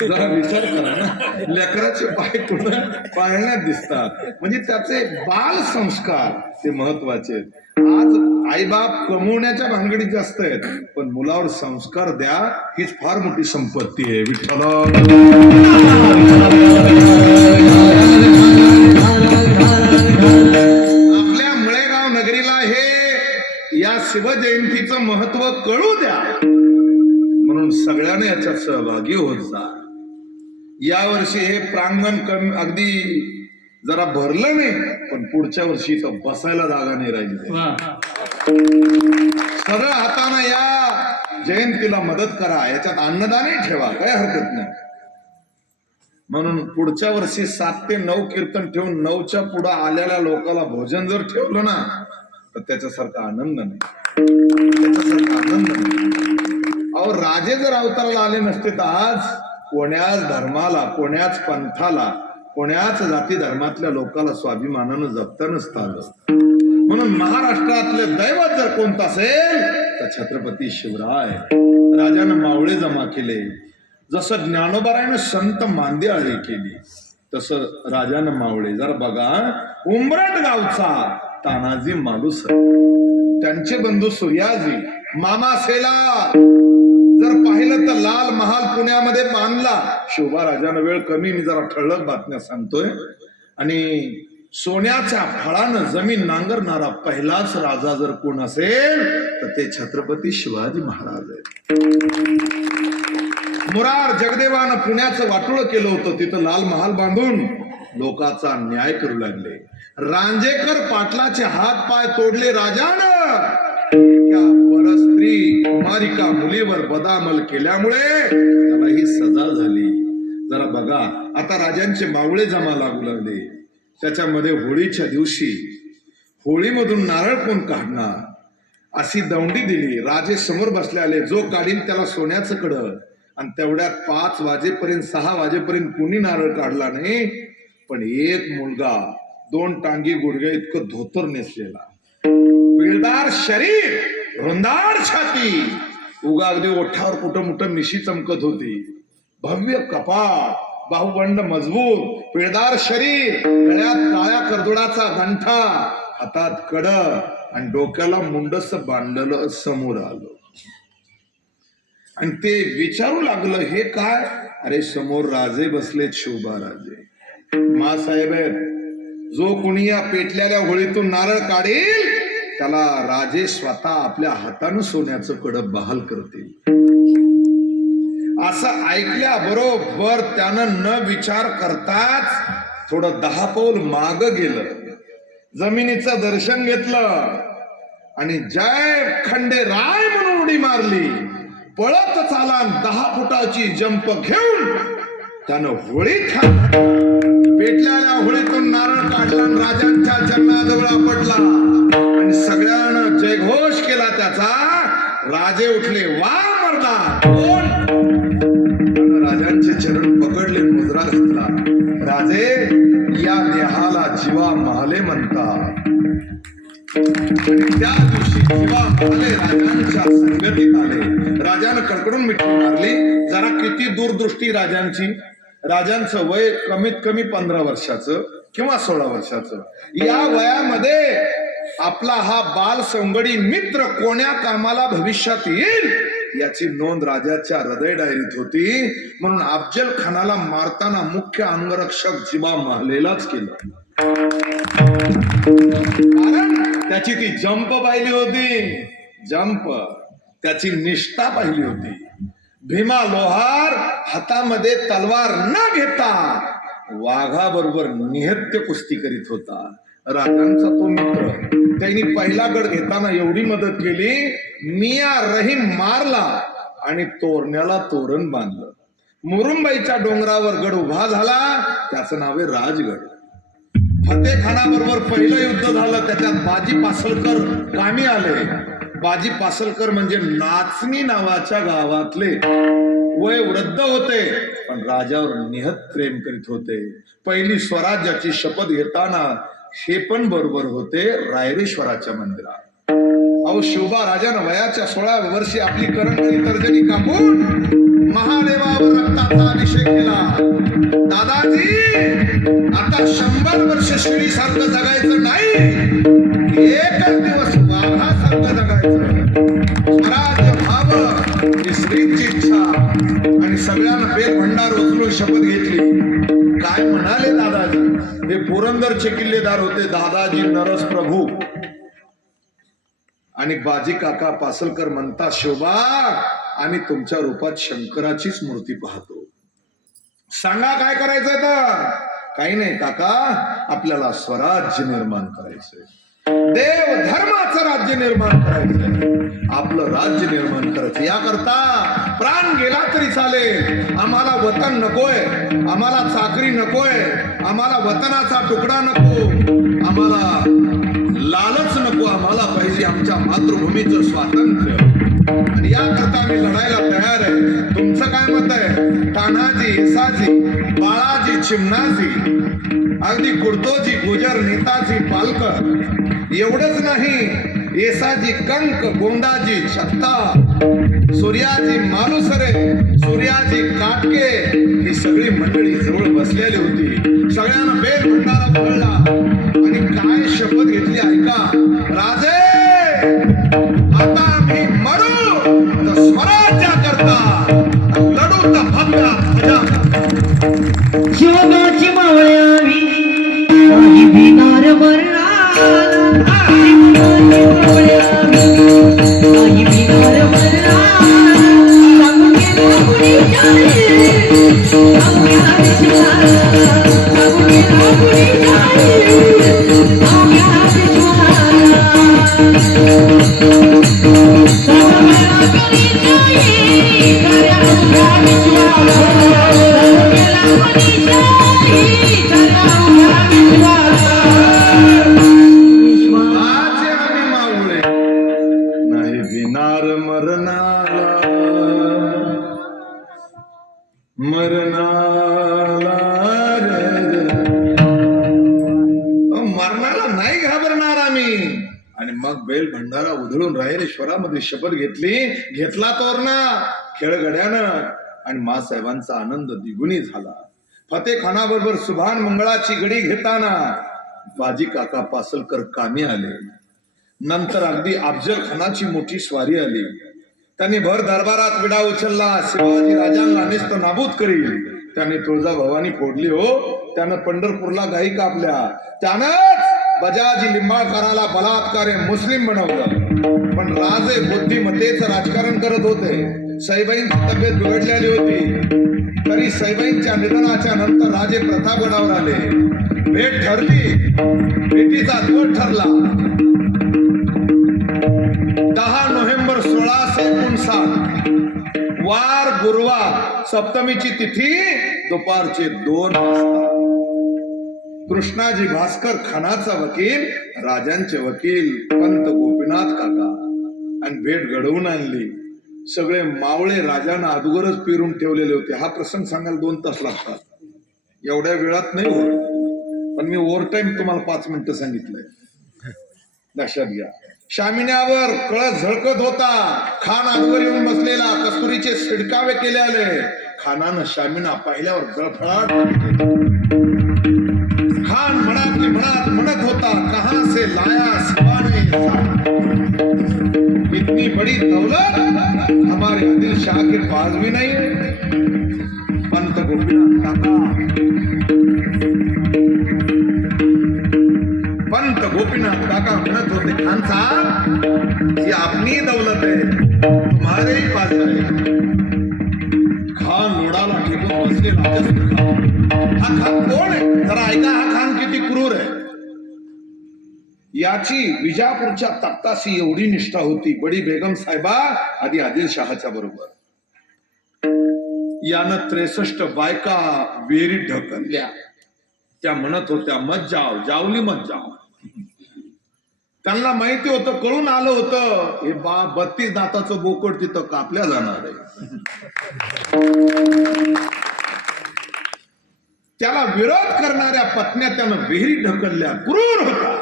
जरा विचार करा ना, लेकराचे पाय पुढं पाळण्यात दिसतात म्हणजे त्याचे बाल संस्कार ते महत्वाचे आहेत. आज आईबाप कमवण्याच्या भानगडीत जास्त आहेत, पण मुलावर संस्कार द्या हीच फार मोठी संपत्ती आहे. विठ्ठल आपल्या मळेगाव नगरीला हे या शिवजयंतीचं महत्व कळू द्या, म्हणून सगळ्यांनी याच्यात सहभागी होत जा. यावर्षी हे प्रांगण कमी अगदी जरा भरलं नाही, पण पुढच्या वर्षी तर बसायला जागा नाही राहिली. सरळ हाताने या जयंतीला मदत करा, याच्यात अन्नदानही ठेवा, काय हरकत नाही. म्हणून पुढच्या वर्षी 7 ते 9 कीर्तन ठेवून 9च्या पुढे आलेल्या लोकांना भोजन जर ठेवलं ना, तर त्याच्यासारखा आनंद नाही, त्याच्यासारखा आनंद नाही. अहो, राजे जर अवताराला आले नसते तर आज कोण्याच धर्माला, कोण्याच पंथाला, कोण्याच जाती धर्मातल्या लोकांना स्वाभिमानानं जगता नसतं आलं. म्हणून महाराष्ट्रातले दैवत जर कोणतं असेल तर छत्रपती शिवराय. राजानं मावळे जमा केले. जसं ज्ञानोबारायनं संत मांदियाळी केली, तसं राजानं मावळे. जरा बघा, उंबरट गावचा तानाजी मालुसरे, त्यांचे बंधू सूर्याजी, मामा सेला. जर पाहिलं तर लाल महाल पुण्यामध्ये बांधला शिवबा राजानं. वेळ कमी, मी जरा ठळक बातम्या सांगतोय. आणि सोन्याच्या फळानं जमीन नांगरणारा पहिलाच राजा जर कोण असेल तर ते छत्रपती शिवाजी महाराज आहेत. मुरार जगदेवानं पुण्याचं वाटोळं केलं होतं, तिथं लाल महाल बांधून लोकांचा न्याय करू लागले. रांजेकर पाटलाचे हात पाय तोडले राजानं. त्या परस्त्री कुमारिका मुलीवर बदामल केल्यामुळे त्याला ही सजा झाली. जरा बघा, आता राजांचे मावळे जमा लागू लागले. त्याच्यामध्ये होळीच्या दिवशी होळीमधून नारळ कोण काढणार? अशी दौंडी दिली. राजे समोर बसलेले, जो काढील त्याला सोन्याचं कडं. आणि तेवढ्यात 5 वाजेपर्यंत 6 वाजेपर्यंत कुणी नारळ काढला नाही. पण एक मुलगा 2 टांगी गुडघ्या इतकं धोतर नेसलेला, पिळदार शरीर, रुंदाड छाती, उगा अगदी ओठावर कुठं मोठं मिशी चमकत होती, भव्य कपाळ, बाहुबंड मजबूत, पिळदार शरीर, गळ्यात काळ्या कर्दुडाचा गंठा, हातात कड आणि डोक्याला मुंडस बांधलेलं समोर आलं. आणि ते विचारू लागलं, हे काय? अरे समोर राजे बसले, शोभा राजे. मासाहेब आहेत, जो कुणी या पेटलेल्या होळीतून नारळ काढेल त्याला राजे स्वतः आपल्या हातानं सोन्याचं कडं बहाल करतील. असं ऐकल्या बरोबर त्यानं न विचार करताच थोडं 10 पाऊल माग गेलं, जमिनीचं दर्शन घेतलं आणि जय खंडे राय म्हणून उडी मारली. पळत चाला 10 फुटाची जंप घेऊन त्यानं होळीत पेटलेल्या होळीतून नारळ काढला, राजांच्या चरणाजवळ आपटला आणि सगळ्यांना जयघोष केला त्याचा. राजे उठले, वा मर्दा, कोण? राजांचे चरण पकडले, मुद्रा घेतला. राजे, या देहाला जीवा महाले म्हणतात. त्या दिवशी जीवा महाले राजांच्या संगतीत आले. राजानं कडकडून मिठी मारली. जरा किती दूरदृष्टी राजांची. राजांचं वय कमीत कमी 15 वर्षाचं किंवा 16 वर्षाचं. या वयामध्ये आपला हा बाल संगडी मित्र कोण्या कामाला भविष्यात येईल याची नोंद राजाच्या हृदय डायरीत होती. म्हणून अफजल खानाला मारताना मुख्य अंगरक्षक जीवा महालेलाच केलं, कारण त्याची ती जंप पाहिली होती. जंप, त्याची निष्ठा पाहिली होती. भीमा लोहार हातामध्ये तलवार न घेता वाघाबरोबर निहत्य कुस्ती करीत होता. राजांचा तो मित्र, त्यांनी पहिला गड घेताना एवढी मदत केली, मिया रहीम मारला आणि तोरण्याला तोरण बांधलं. मुरुंबाईच्या डोंगरावर गड उभा झाला, त्याचं नाव आहे राजगड. फतेखानाबरोबर पहिलं युद्ध झालं, त्याच्यात बाजी पासलकर कामी आले. बाजी पासलकर म्हणजे नाचणी नावाच्या गावातले, वय वृद्ध होते पण राजावर निहत प्रेम करीत होते. पहिली स्वराज्याची शपथ घेताना हे पण बरोबर होते रायरेश्वराच्या मंदिरात. अहो, शोभा राजानं वयाच्या 16व्या वर्षी आपली करंगळी तर्जनी कापून महादेवावर रक्ताचा अभिषेक केला. दादाजी, आता 100 वर्ष शिडीसारखं जगायचं नाही, एकच दिवस वाघासारखं जगायचं. स्वराज्य व्हावं ही श्रींची इच्छा. आणि सगळ्यांना बेल भंडार उचलून शपथ घेतली. काय म्हणाले दादाजी? हे पुरंदरचे किल्लेदार होते, दादाजी नरस प्रभू. आणि बाजी काका पासलकर म्हणतात, शोभा, आम्ही तुमच्या रूपात शंकराचीच मूर्ती पाहतो. सांगा काय करायचंय? तर काही नाही काका, आपल्याला स्वराज्य निर्माण करायचंय, देव धर्माचं राज्य निर्माण करायचंय, आपलं राज्य निर्माण करायचं. याकरता प्राण गेला तरी चालेल, आम्हाला वतन नकोय, आम्हाला चाकरी नकोय, आम्हाला वतनाचा तुकडा नको, आम्हाला लालच नको, आम्हाला पाहिजे आमच्या मातृभूमीचं स्वातंत्र्य. आणि याकरता आम्ही लढायला तयार आहे. तुमचं काय मत आहे? तानाजी, येसाजी, बाळाजी, चिमणाजी, अगदी कुर्तोजी, गुजर, नेताजी, पालकर, एवढंच नाही, येसाजी कंक, गोंदाजी, छत्ता, सूर्याजी मालुसरे, सूर्याजी काटके, ही सगळी मंडळी जवळ बसलेली होती. सगळ्यांना बेल भंडारा पडला आणि काय शपथ घेतली ऐका. राजे, आता आम्ही मरू तर स्वराज्याकरता, लढू तर फक्त शोभाची मावळ्यावी काही भिनार मरणार, काही भिनार मरणार, सांगून गेला कुणी जाईल, सांगून गेला कुणी जाईल, मरणाला मरणाला नाही घाबरणार आम्ही. आणि मग बेल भंडारा उधळून रायरेश्वरामध्ये शपथ घेतला तोरणा खेळगड्यानं. आणि मासाहेबांचा आनंद द्विगुणी झाला. फतेखाना बरोबर सुभान मंगळाची गडी घेताना बाजी काका पासलकर कामी आले. नंतर अगदी अफजल खानाची मोठी स्वारी आली. त्यांनी भर दरबारात विडा उचलला, शिवाजी राजांना निस्त नाबूद करील. त्याने तुळजाभवानी फोडली हो. त्यानं पंढरपूरला गायी कापल्या. त्यानंच बजाजी लिंबाळकराला बलात्कारे मुस्लिम बनवलं. पण राजे बुद्धिमत्तेचं राजकारण करत होते. सईबाईंची तब्येत बिघडलेली होती. तरी सईबाईंच्या निधनाच्या नंतर राजे प्रतापगडावर आले. भेट ठरली. भेटीचा दिवस ठरला 10 नोव्हेंबर 1659 वार गुरुवार. सप्तमीची तिथी दुपारचे 2 वाजता. कृष्णाजी भास्कर खानाचा वकील, राजांचे वकील पंत गोपीनाथ काका आणि भेट घडवून आणली. सगळे मावळे राजांना अगोदरच पेरून ठेवलेले होते. हा प्रसंग सांगायला 2 तास लागतात. एवढ्या वेळात नाही होत. पण मी ओव्हर टाइम तुम्हाला 5 मिनिटं सांगितलंय, लक्षात घ्या. शामिन्यावर कळस झळकत होता. खान आजवर येऊन बसलेला. कस्तुरीचे शिडकावे केले आले. खानानं शामिना पाहिल्यावर जळफळाट. खान म्हणत होता, कहां से लाया सिवाने इतनी बड़ी दौलत हमारे आदिल शाह के पास भी नहीं. पंत गोपीनाथ काका म्हणत होते, खान साहब ये अपनी दौलत है, तुम्हारे ही पास है. खान लोडाला टेकून बसले. हा खान कोण आहे जरा ऐका. हा खान किती क्रूर आहे. याची विजापूरच्या तख्ताशी एवढी निष्ठा होती. बडी बेगम साहेबा आधी आदिलशहाच्या बरोबर. यानं 63 बायका विहिरीत ढकलल्या. त्या म्हणत होत्या मत जाव, जावली मत जाव. त्यांना माहिती होतं, कळून आलं होतं, हे 32 दाताचं बोकड तिथं कापल्या जाणार आहे. त्याला विरोध करणाऱ्या पत्न्या त्यानं विहिरीत ढकलल्या. क्रूर होता.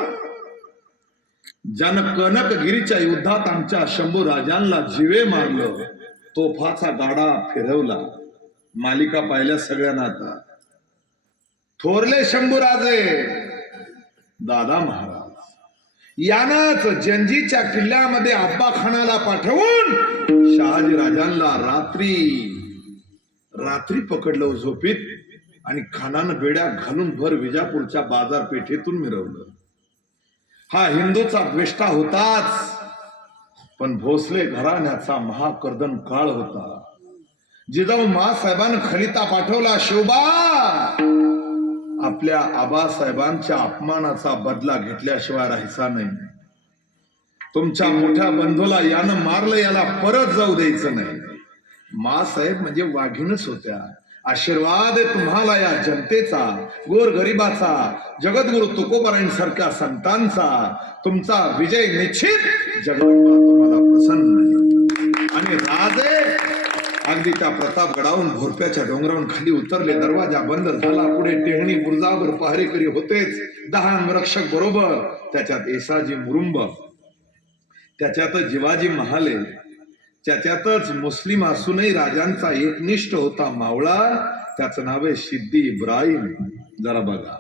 ज्यानं कनकगिरीच्या युद्धात आमच्या शंभू राजांना जीवे मारलं, तोफाचा गाडा फिरवला. मालिका पाहिल्या सगळ्यांना. आता थोरले शंभूराजे दादा महाराज यानंच जंजीच्या किल्ल्यामध्ये आब्बा खानाला पाठवून शहाजी राजांना रात्री पकडलं झोपीत. आणि खानानं बेड्या घालून भर विजापूरच्या बाजारपेठेतून मिरवलं. हा हिंदूचा द्वेष्टा होताच, पण भोसले घराण्याचा महाकर्दन काळ होता. जिजाऊ मासाहेबांनी खलिता पाठवला. शिवबा आपल्या आबासाहेबांच्या अपमानाचा बदला घेतल्याशिवाय राहायचा नाही. तुमच्या मोठ्या बंधूला यानं मारलं, याला परत जाऊ द्यायचं नाही. मासाहेब म्हणजे वाघीणच होत्या. आशीर्वाद तुम्हाला या जनतेचा, गोरगरिबाचा, जगद्गुरु तुकोबारायांसारख्या संतांचा. तुमचा विजय निश्चित. जगदंबा तुम्हाला प्रसन्न. आणि राजे अगदी त्या प्रतापगडावरून भोरप्याच्या डोंगरावरून खाली उतरले. दरवाजा बंद झाला. पुढे टेहणी बुरुजावर पहारेकरी होतेच. 10 अंगरक्षक बरोबर. त्याच्यात येसाजी मुरुंब, त्याच्यातच जिवाजी महाले, त्याच्यातच मुस्लिम असूनही राजांचा एकनिष्ठ होता मावळा. त्याचं नाव आहे सिद्दी इब्राहिम. जरा बघा,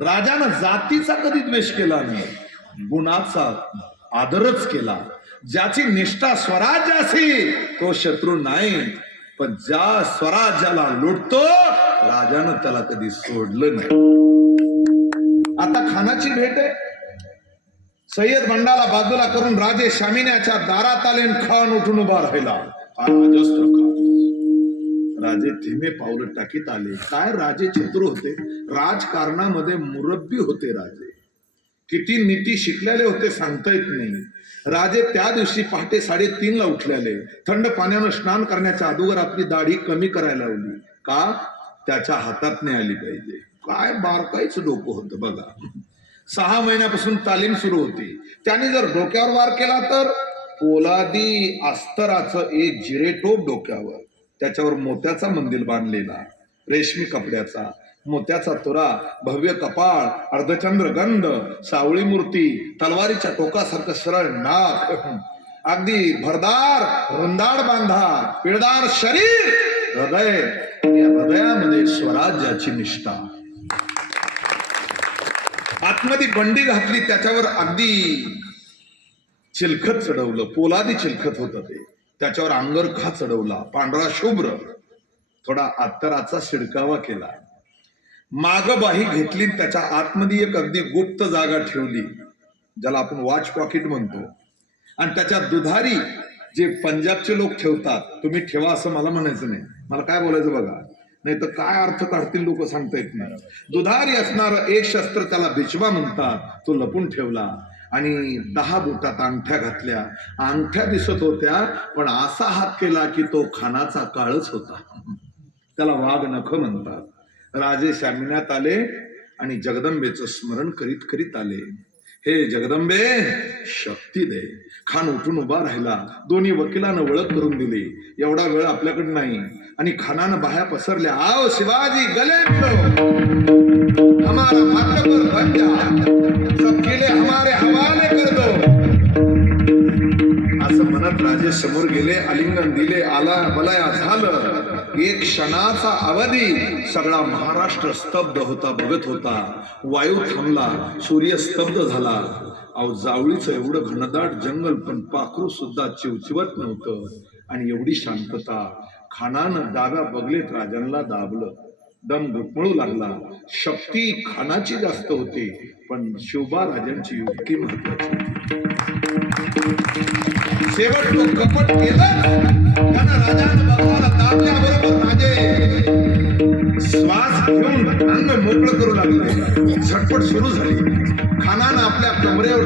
राजानं जातीचा कधी द्वेष केला नाही, गुणाचा आदरच केला. ज्याची निष्ठा स्वराज्याशी तो शत्रू नाही, पण ज्या स्वराज्याला लुटतो राजानं त्याला कधी सोडलं नाही. आता खानाची भेट आहे. सय्यद बंडाला बाजूला करून राजे शामिन्याच्या दारात आले. खान उठून उभा राहिला. राजे धीमे पावलं टाकीत आले. काय राजे चतुर होते, राजकारणामध्ये मुरब्बी होते राजे. किती नीती शिकलेले होते सांगता येत नाही. राजे त्या दिवशी पहाटे 3:30 ला उठलेले. थंड पाण्यानं स्नान करण्याच्या अगोदर आपली दाढी कमी करायला लावली. का? त्याच्या हातात नाही आली पाहिजे. काय बारकाईच डोकं होतं बघा. 6 महिन्यापासून तालीम सुरू होती. त्याने जर डोक्यावर वार केला तर पोलादी अस्तराचं एक जिरेटोप डोक्यावर, त्याच्यावर मोत्याचा मंदिर बांधलेला, रेशमी कपड्याचा, मोत्याचा तुरा, भव्य कपाळ, अर्धचंद्र गंध, सावळी मूर्ती, तलवारीच्या टोकासारखं सरळ नाक, अगदी भरदार रुंदाड बांधा, पिळदार शरीर, हृदय, या हृदयामध्ये स्वराज्याची निष्ठा. आतमध्ये बंडी घातली, त्याच्यावर अगदी चिलखत चढवलं, पोलादी चिलखत होतं ते, त्याच्यावर अंगरखा चढवला, पांढरा शुभ्र, थोडा अत्तराचा शिडकावा केला, मागबाही घेतली, त्याच्या आतमध्ये एक अगदी गुप्त जागा ठेवली, ज्याला आपण वॉच पॉकेट म्हणतो, आणि त्याच्या दुधारी जे पंजाबचे लोक ठेवतात, तुम्ही ठेवा असं मला म्हणायचं नाही, मला काय बोलायचं बघा, नाही तर काय अर्थ काढतील लोक सांगता येत नाही. दुधारी असणार एक शस्त्र, त्याला बिचवा म्हणतात, तो लपून ठेवला, आणि 10 बोटात अंगठ्या घातल्या, अंगठ्या दिसत होत्या, पण असा हात केला की तो खानाचा काळच होता, त्याला वाघ नख म्हणतात. राजे शामियानात आले आणि जगदंबेचं स्मरण करीत करीत आले, हे जगदंबे शक्ती दे. खान उठून उभा राहिला, दोन्ही वकिलांना ओळख करून दिली, एवढा वेळ आपल्याकडे नाही, आणि खानानं बाह्या पसरल्या, आओ शिवाजी गले मिलो, हमारा भाग्यवर बन जा, सब किले हमारे हवाले कर दो. असं म्हणत राजे समोर गेले, आलिंगन दिले, आला बलाया झालं. एक क्षणाचा अवधी सगळा महाराष्ट्र स्तब्ध होता, बघत होता. वायू थांबला, सूर्य स्तब्ध झाला. अहो, जावळीचं एवढं घनदाट जंगल, पण पाखरू सुद्धा चिवचिवत नव्हतं, आणि एवढी शांतता. खानानं डाव्या बगलेत राजांना दाबलं, दम घुटमळू लागला. शक्ती खानाची जास्त होती, पण शिवबा राजांची युक्ती महत्वाची होती. शेवट तो कपट केलं, त्यानं राजानं बगलाला दाबल्याबरोबर राजे श्वास घेऊन अंग मोकळं करू लागले. झटपट सुरू झाली. खानानं आपल्या कमरेवर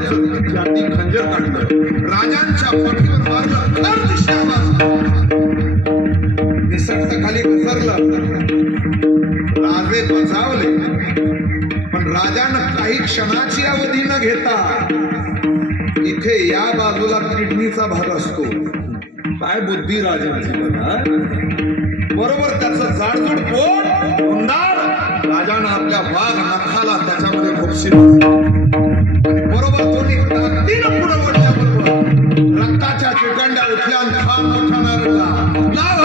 जाती खंजर काढलं, राजांच्या पाठीवर मारलं, खर दिशा निसक्त खाली घसरलं. राजे बचावले, पण राजानं काही क्षणाची अवधी न घेता, इथे या बाजूला किडनीचा भाग असतो, काय बुद्धी राजांची बघा. बरोबर त्याचं जाडजूड पोट रुंदाळ, राजानं आपल्या वाघ नखाला त्याच्यामध्ये खुपसिलं, आणि बरोबर दोन्ही ताकदीनं पुढे वळल्याबरोबर रक्ताच्या चिकंड्या उठल्या आणि खान मोठा रडला, लाव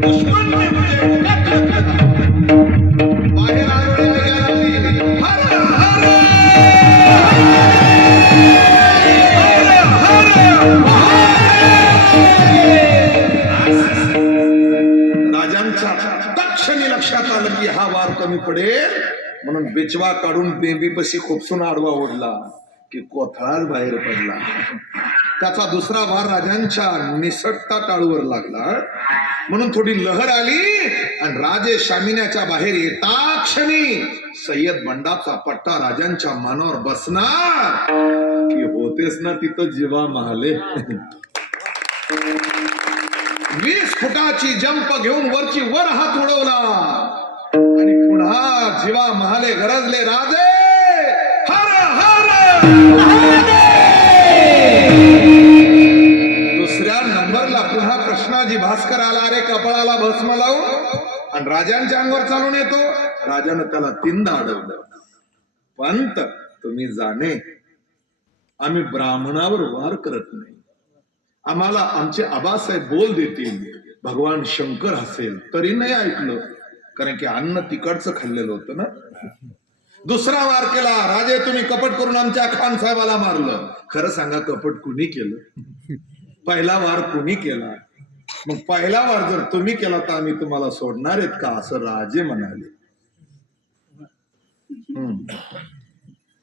दुश्मन ने मुझे बाहेर आरोळीला गेला. राजांच्या तक्षणी लक्षात आलं की हा वार कमी पडेल, म्हणून बिचवा काढून बेंबीपशी खोपसून आडवा ओढला की कोथळाच बाहेर पडला. त्याचा दुसरा वार राजांच्या निसटता टाळूवर लागला, म्हणून थोडी लहर आली, आणि राजे शामियानाच्या बाहेर येता क्षणी सय्यद बंडाचा पट्टा राजांच्या मानावर बसणार की होतेच ना तिथं जीवा महाले. 20 फुटाची जंप घेऊन वरची वर हात उडवला, आणि पुन्हा जीवा महाले गरजले, राजे हर हर. दुसऱ्या नंबरला पुन्हा कृष्णाजी भास्कर आला रे कपाळाला भस्म लावून, आणि राजांच्या अंगावर चालून येतो. राजानं त्याला 3दा अडवलं. पंत, तुम्ही जाणे, आम्ही ब्राह्मणावर वार करत नाही. आम्हाला आमचे आबासाहेब बोल देतील, भगवान शंकर हसेल, तरी नाही ऐकलं, कारण की अन्न तिकडचं खाल्लेलं होतं ना. दुसरा वार केला, राजे तुम्ही कपट करून आमच्या खान साहेबाला मारलं. खरं सांगा, कपट कुणी केलं? पहिला वार कुणी केला? मग पहिला वार जर तुम्ही केला तर आम्ही तुम्हाला सोडणार आहेत का, असं राजे म्हणाले.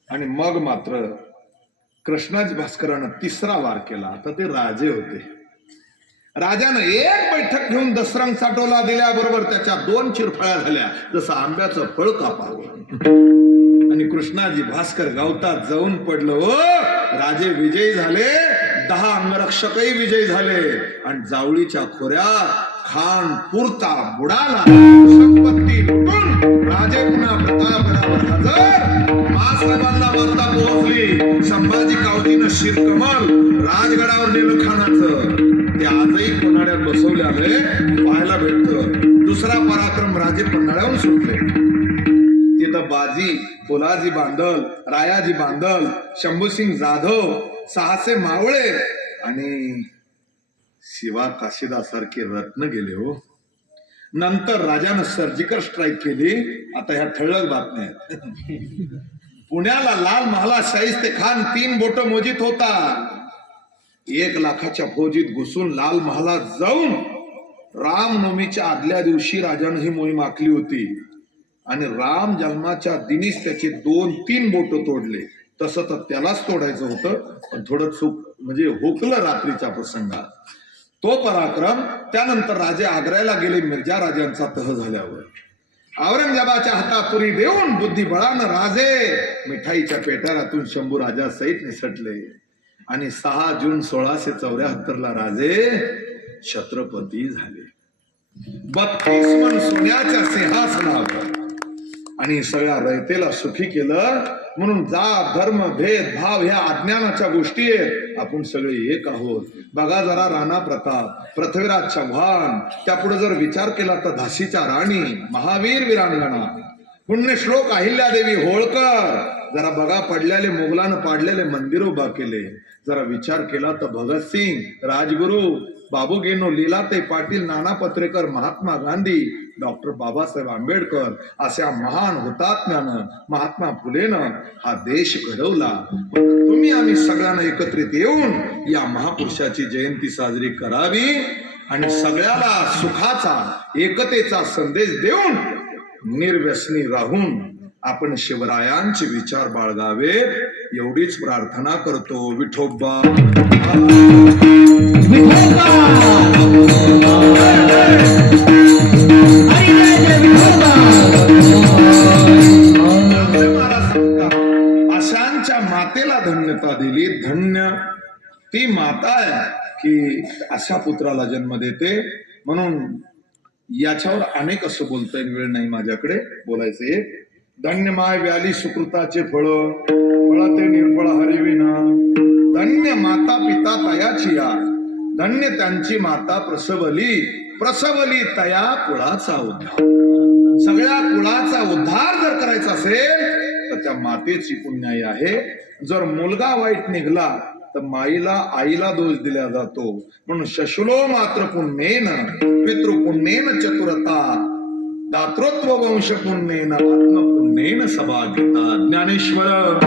आणि मग मात्र कृष्णाजी भास्करानं 3रा वार केला. आता ते राजे होते. राजानं एक बैठक घेऊन दसरंग साठवला दिल्याबरोबर त्याच्या 2 चिरफळ्या झाल्या, जसं आंब्याचं फळ कापावं, आणि कृष्णाजी भास्कर गावतात जाऊन पडलं. ओ, राजे विजयी झाले, 10 अंगरक्षकही विजयी झाले, आणि जावळीच्या खोऱ्यात खान पुरता बुडाला. संपत्ती लुटून राजे पुन्हा प्रतापगडावर हजर. मासाहेबांना वार्ता पोहोचली, संभाजी कावजीनं शिरकमल राजगडावर नेलं खानाचं. ते आजही पन्हाळ्यात बसवले आले पाहायला भेटत. दुसरा पराक्रम राजे पन्हाळ्याहून सुटले. तिथं बाजी फुलाजी बांदल, रायाजी बांदल, शंभूसिंग जाधव, सहासे मावळे आणि शिवा काशीदासारखे रत्न गेले हो. नंतर राजानं सर्जिकल स्ट्राईक केली. आता ह्या ठळक बातम्या आहेत. पुण्याला लाल महाला शाहिस्ते खान 3 बोट मोजीत होता. 1 लाखाच्या फौजीत घुसून लाल महालात जाऊन रामनवमीच्या आदल्या दिवशी राजानं ही मोहीम आखली होती आणि राम जन्माच्या दिनीच त्याचे 2-3 बोट तोडले. तसं तर त्यालाच तोडायचं होतं, पण थोडं चूक म्हणजे हुकलं रात्रीच्या प्रसंगात. तो पराक्रम. त्यानंतर राजे आग्र्याला गेले मिर्जा राजांचा तह झाल्यावर. औरंगजेबाच्या हातात तुरी देऊन बुद्धिबळानं राजे मिठाईच्या पेटारातून शंभू राजा सहित निसटले आणि 6 जून 1674 ला राजे छत्रपती झाले. 32 मन सोन्याच्या सिंहासनावर आणि सगळ्या रयतेला सुखी केलं. म्हणून जात धर्म भेद भाव ह्या अज्ञानाच्या गोष्टी आहेत. आपण सगळे एक आहोत. बघा जरा राणा प्रताप, पृथ्वीराज चव्हाण, त्यापुढे जर विचार केला तर झाशीच्या राणी, महावीर वीरांगणा, पुण्यश्लोक अहिल्यादेवी होळकर. जरा बघा पडलेले मुघलानं पाडलेले मंदिर उभा केले. जरा विचार केला तर भगतसिंग, राजगुरू, बाबू गेनो, लीलाताई पाटील, नाना पत्रेकर, महात्मा गांधी, डॉक्टर बाबासाहेब आंबेडकर अशा महान हुतात्म्यानं, महात्मा फुलेनं हा देश घडवला. तुम्ही आम्ही सगळ्यांना एकत्रित येऊन या महापुरुषाची जयंती साजरी करावी आणि सगळ्याला सुखाचा एकतेचा संदेश देऊन निर्व्यसनी राहून आपण शिवरायांचे विचार बाळगावे एवढीच प्रार्थना करतो. विठोबा अशांच्या मातेला धन्यता दिली. धन्य ती माता आहे की अशा पुत्राला जन्म देते. म्हणून याच्यावर अनेक असं बोलता येईल, वेळ नाही माझ्याकडे बोलायचं. एक धन्य माय व्याली सुकृताचे फळ, फळ ते निर्फळ हरिविना. धन्य माता पिता तयाची या, धन्य त्यांची माता प्रसवली, प्रसवली तया कुळाचा उद्धार. सगळ्या कुळाचा उद्धार जर करायचा असेल तर त्या मातेची पुण्याई आहे. जर मुलगा वाईट निघला तर माईला आईला दोष दिला जातो. म्हणून शशुलो मात्र पुण्येन पितृपुण्येन चतुरता, दातृत्व वंश पुण्येन आत्मपुण्येन सभाग्यता. ज्ञानेश्वर